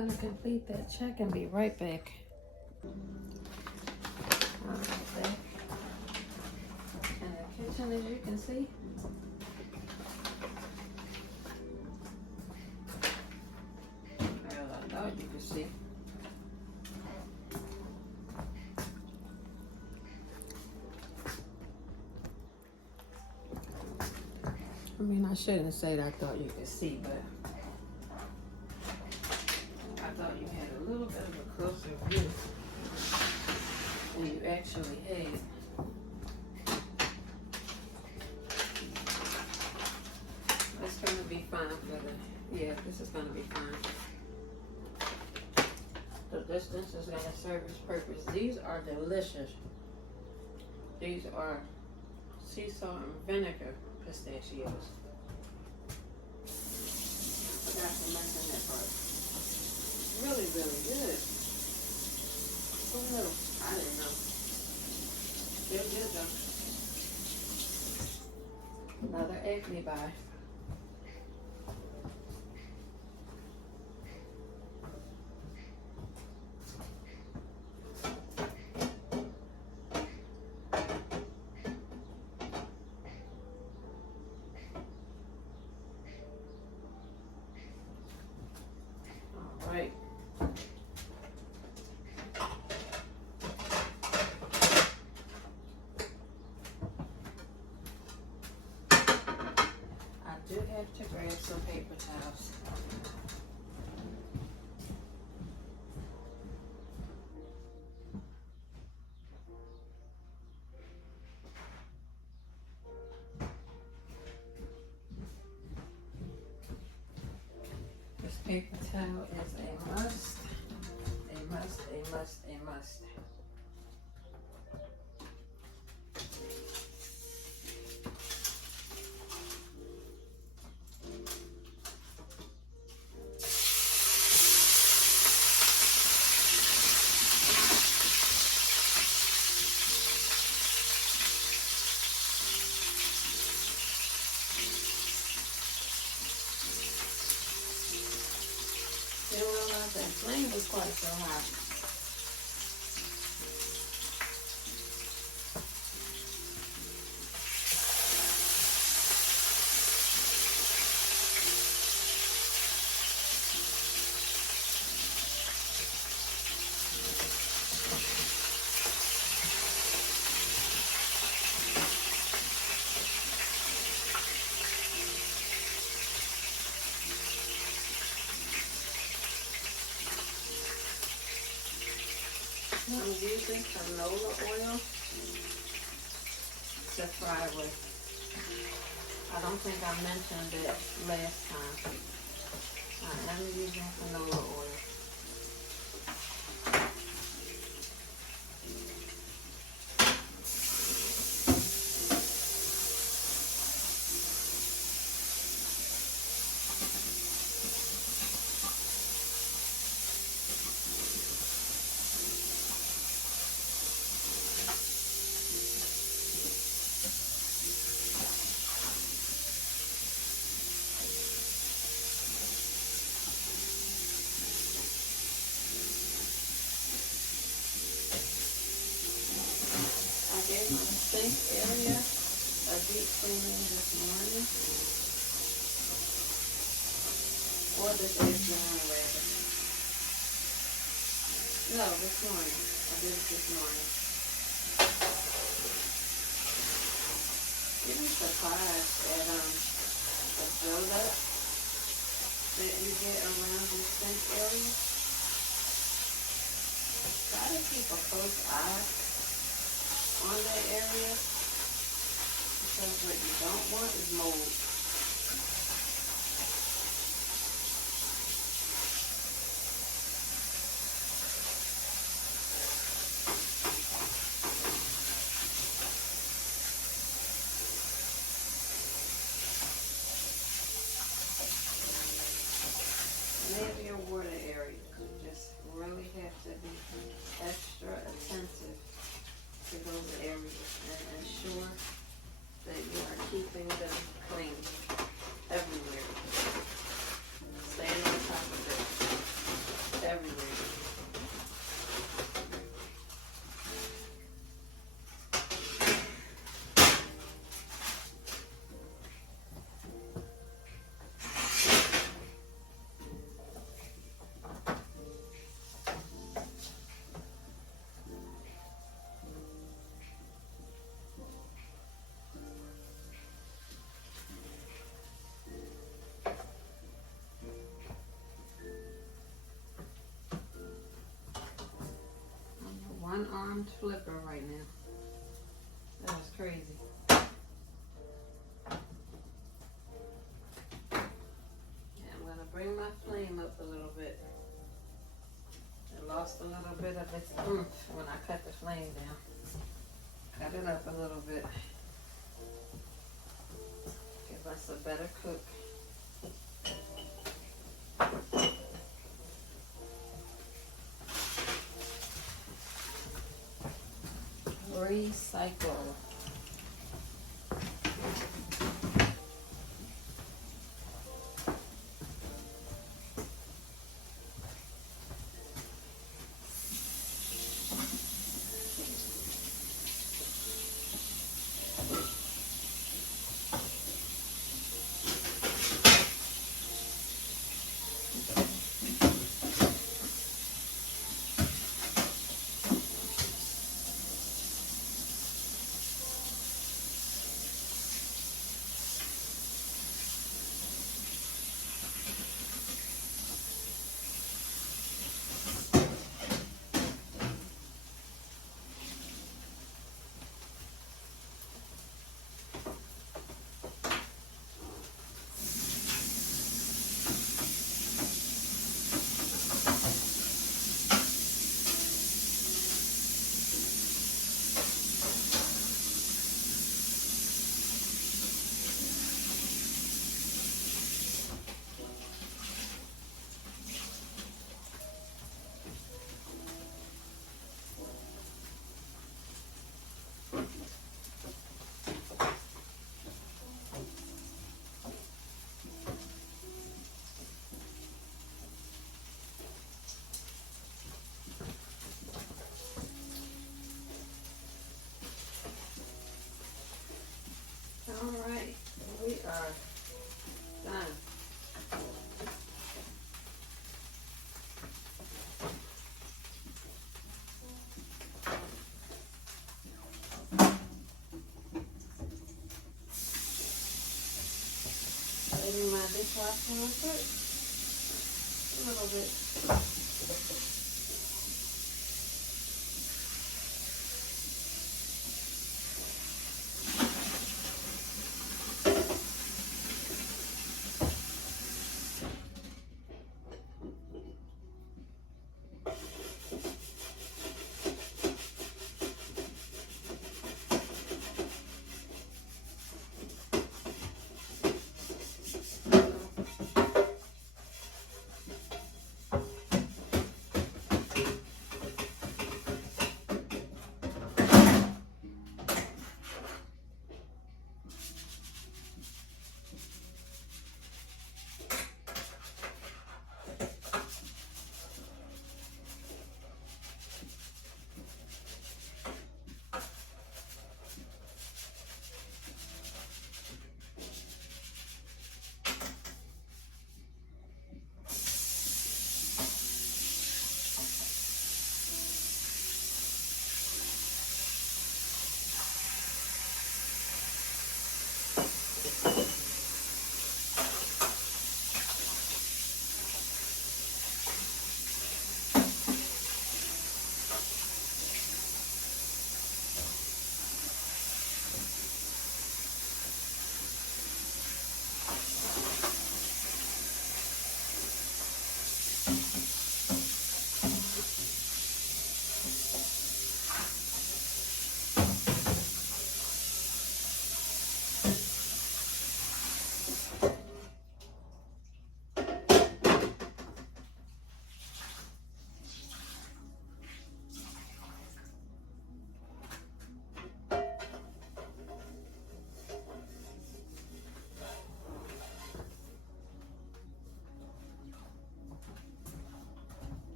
gonna complete that check and be right back. Back in the kitchen, as you can see. Well, I thought you could see. I mean, I shouldn't say that I thought you could see, but I thought you had a little bit of a closer view than you actually had. It's gonna be fine for the, yeah, this is gonna be fine. The distance is gonna serve its purpose. These are delicious. These are sea salt and vinegar pistachios. Forgot to mention that part. Really, really good. Who knew? I didn't know. Still good though. Another Acme buy. Right. I do have to grab some paper towels. This paper towel is a must, a must, a must, a must. Didn't realize that flame was quite so hot. I'm using canola oil to fry with. I don't think I mentioned it last time. I am using canola oil. I gave my sink area a deep cleaning this morning, or this afternoon rather. No, this morning. I did it this morning. Give me surprised at the buildup that you get around your sink area. Try to keep a close eye on that area, because what you don't want is mold. Maybe your water areas, you just really have to be extra attentive to those areas and ensure that you are keeping them clean. one-armed flipper right now. That is crazy. Yeah, I'm gonna bring my flame up a little bit. It lost a little bit of its oomph when I cut the flame down. Cut it up a little bit. Give us a better cook. Recycle. All right, we are done. Letting my dishwasher real quick. A little bit.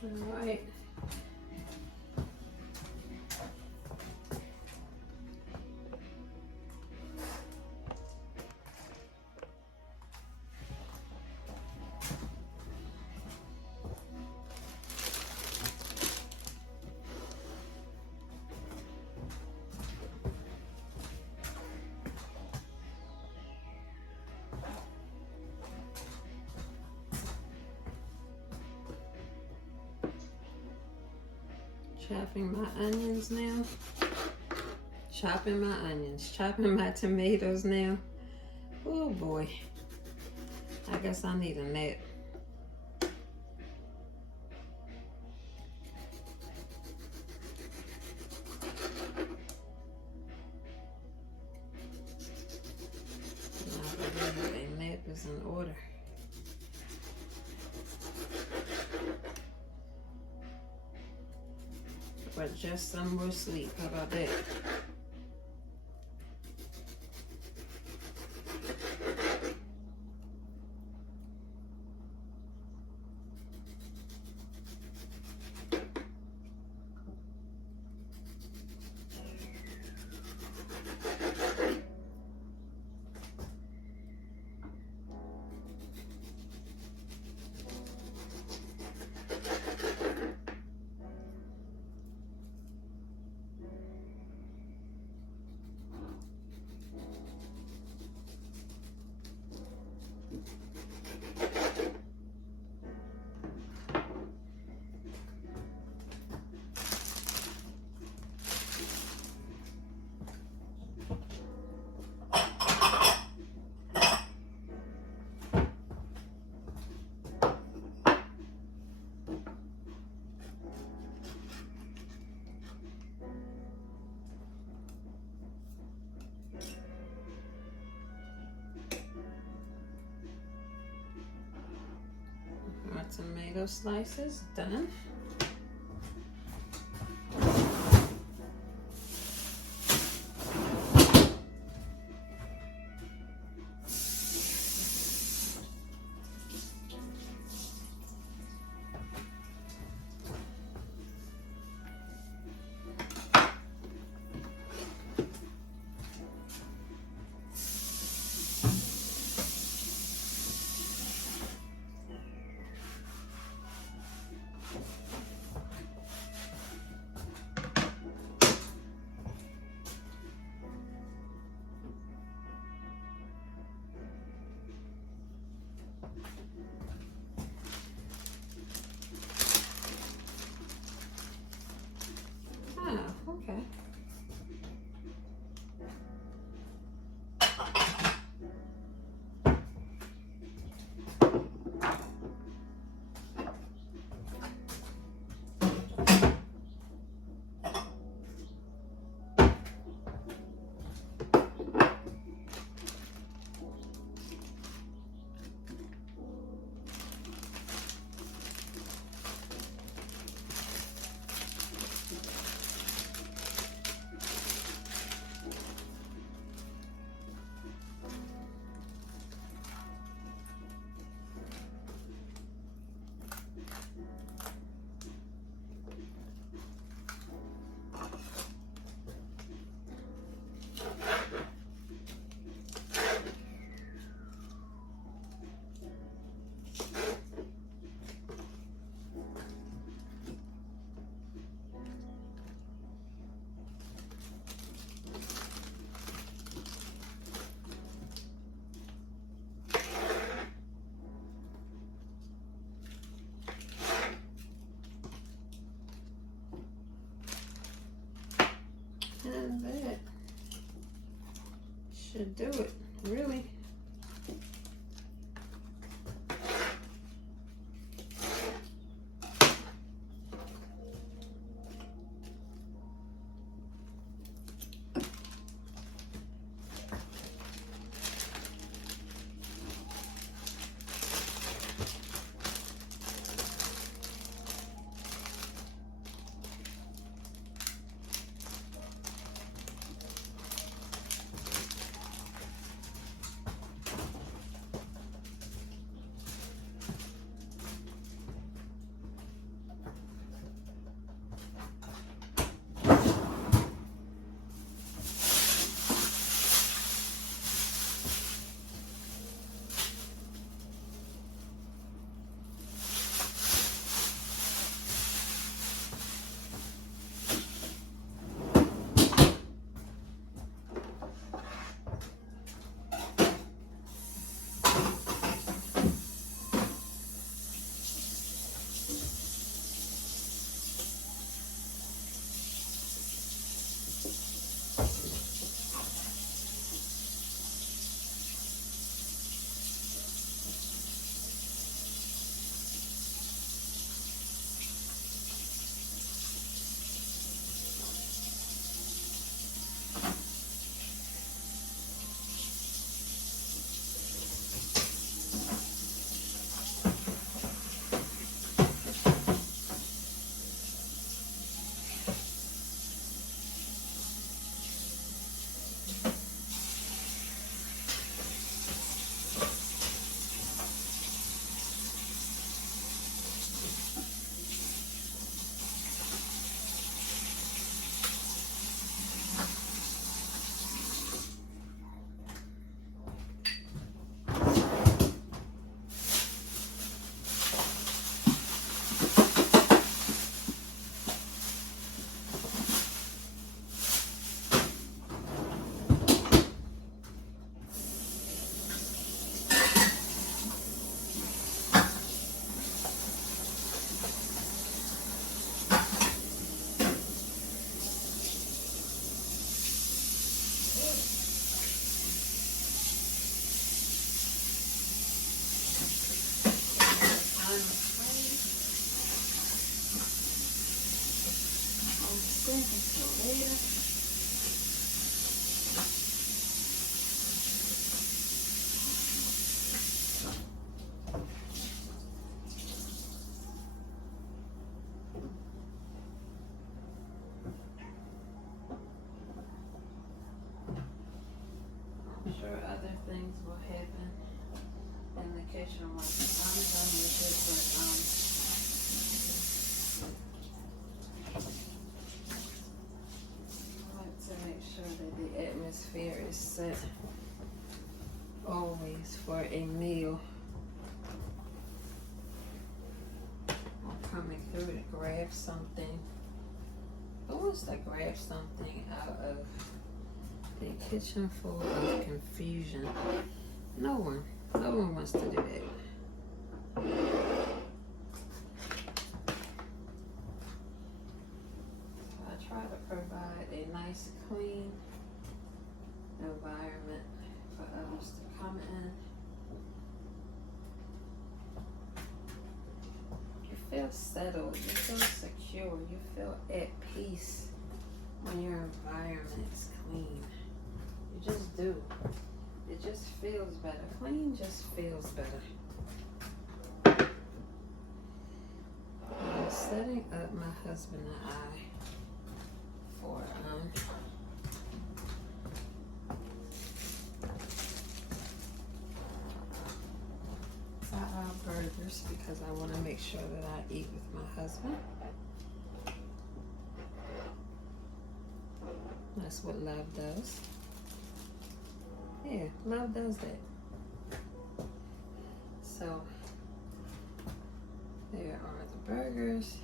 All right. Chopping my onions now. Chopping my onions. Chopping my tomatoes now. Oh boy. I guess I need a nap. I believe a nap is in order. But just some more sleep. How about that? My tomato slices done. Okay. And that should do it, really. kitchen once. I'm done with it, but I like to make sure that the atmosphere is set always for a meal. I'm coming through to grab something. Who wants to grab something out of a kitchen full of confusion? No one. No one wants to do that. I try to provide a nice, clean environment for others to come in. You feel settled, you feel secure, you feel at peace when your environment is clean. You just do. It just feels better. Clean just feels better. I'm setting up my husband and I for our burgers because I want to make sure that I eat with my husband. That's what love does. Yeah, love does that. So there are the burgers,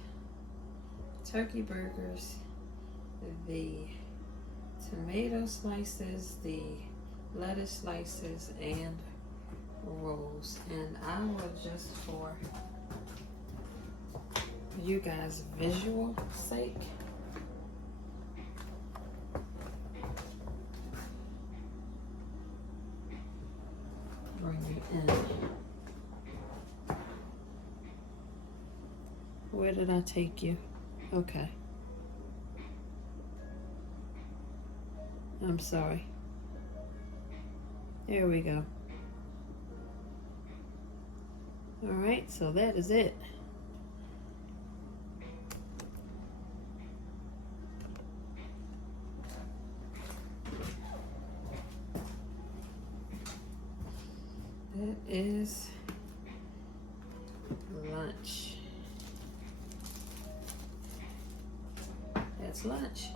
turkey burgers, the tomato slices, the lettuce slices, and rolls. And I will, just for you guys' visual sake, bring you in. Where did I take you? Okay. I'm sorry. There we go. All right, so that is it. That is lunch. That's lunch.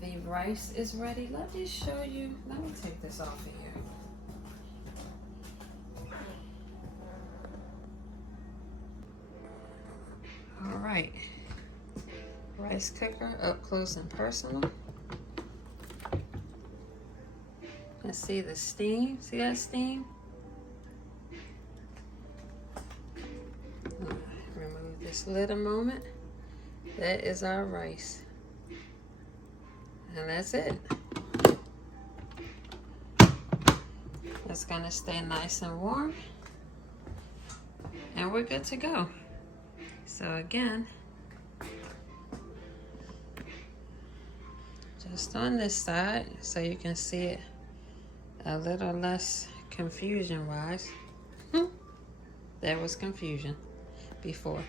The rice is ready. Let me show you. Let me take this off of here. All right. Rice cooker up close and personal. Let's see the steam. See that steam? Remove this lid a moment. That is our rice. And that's it. It's gonna stay nice and warm. And we're good to go. So again, just on this side so you can see it a little less confusion wise. There was confusion before.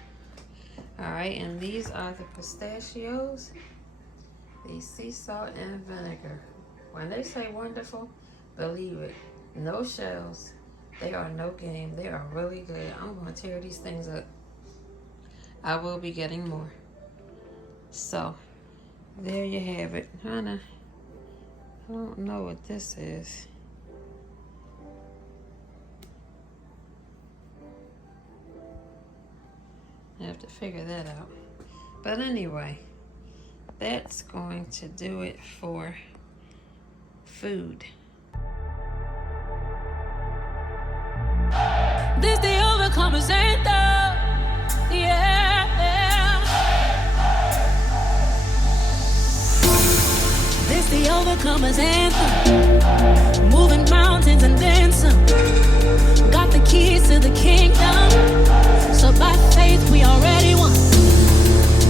All right, and these are the pistachios, the sea salt and vinegar. When they say wonderful, believe it. No shells. They are no game. They are really good. I'm going to tear these things up. I will be getting more. So, there you have it. Honey, I don't know what this is. I have to figure that out. But anyway, that's going to do it for food. This the overcomers anthem. Yeah. This the overcomers anthem. Moving mountains and then some. Got the keys to the kingdom. So by faith we already won.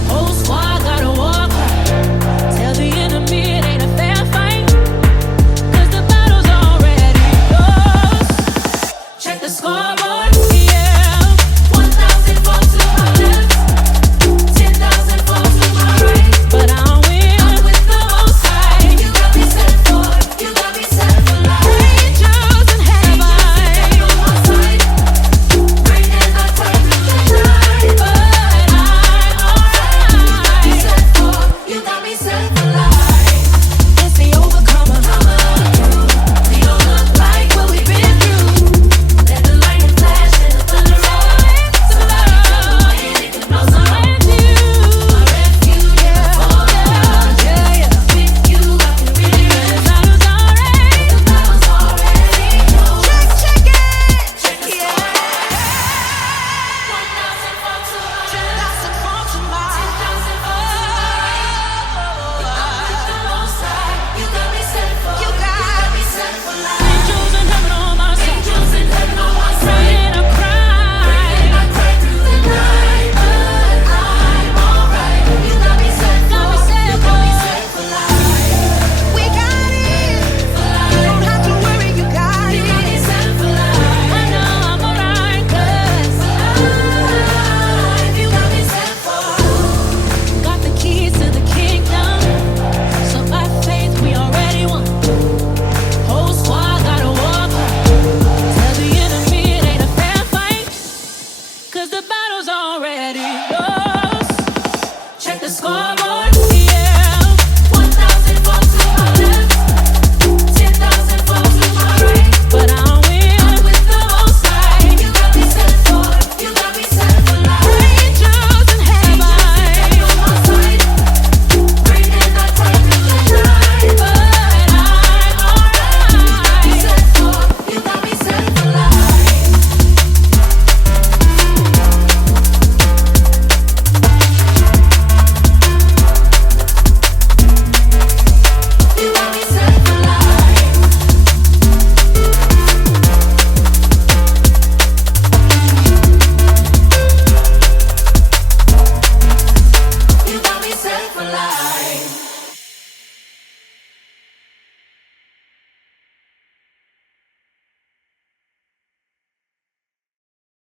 Whole squad gotta walk right. Tell the enemy it ain't a fair fight. 'Cause the battle's already yours. Check the scoreboard. already lost. Check the scoreboard.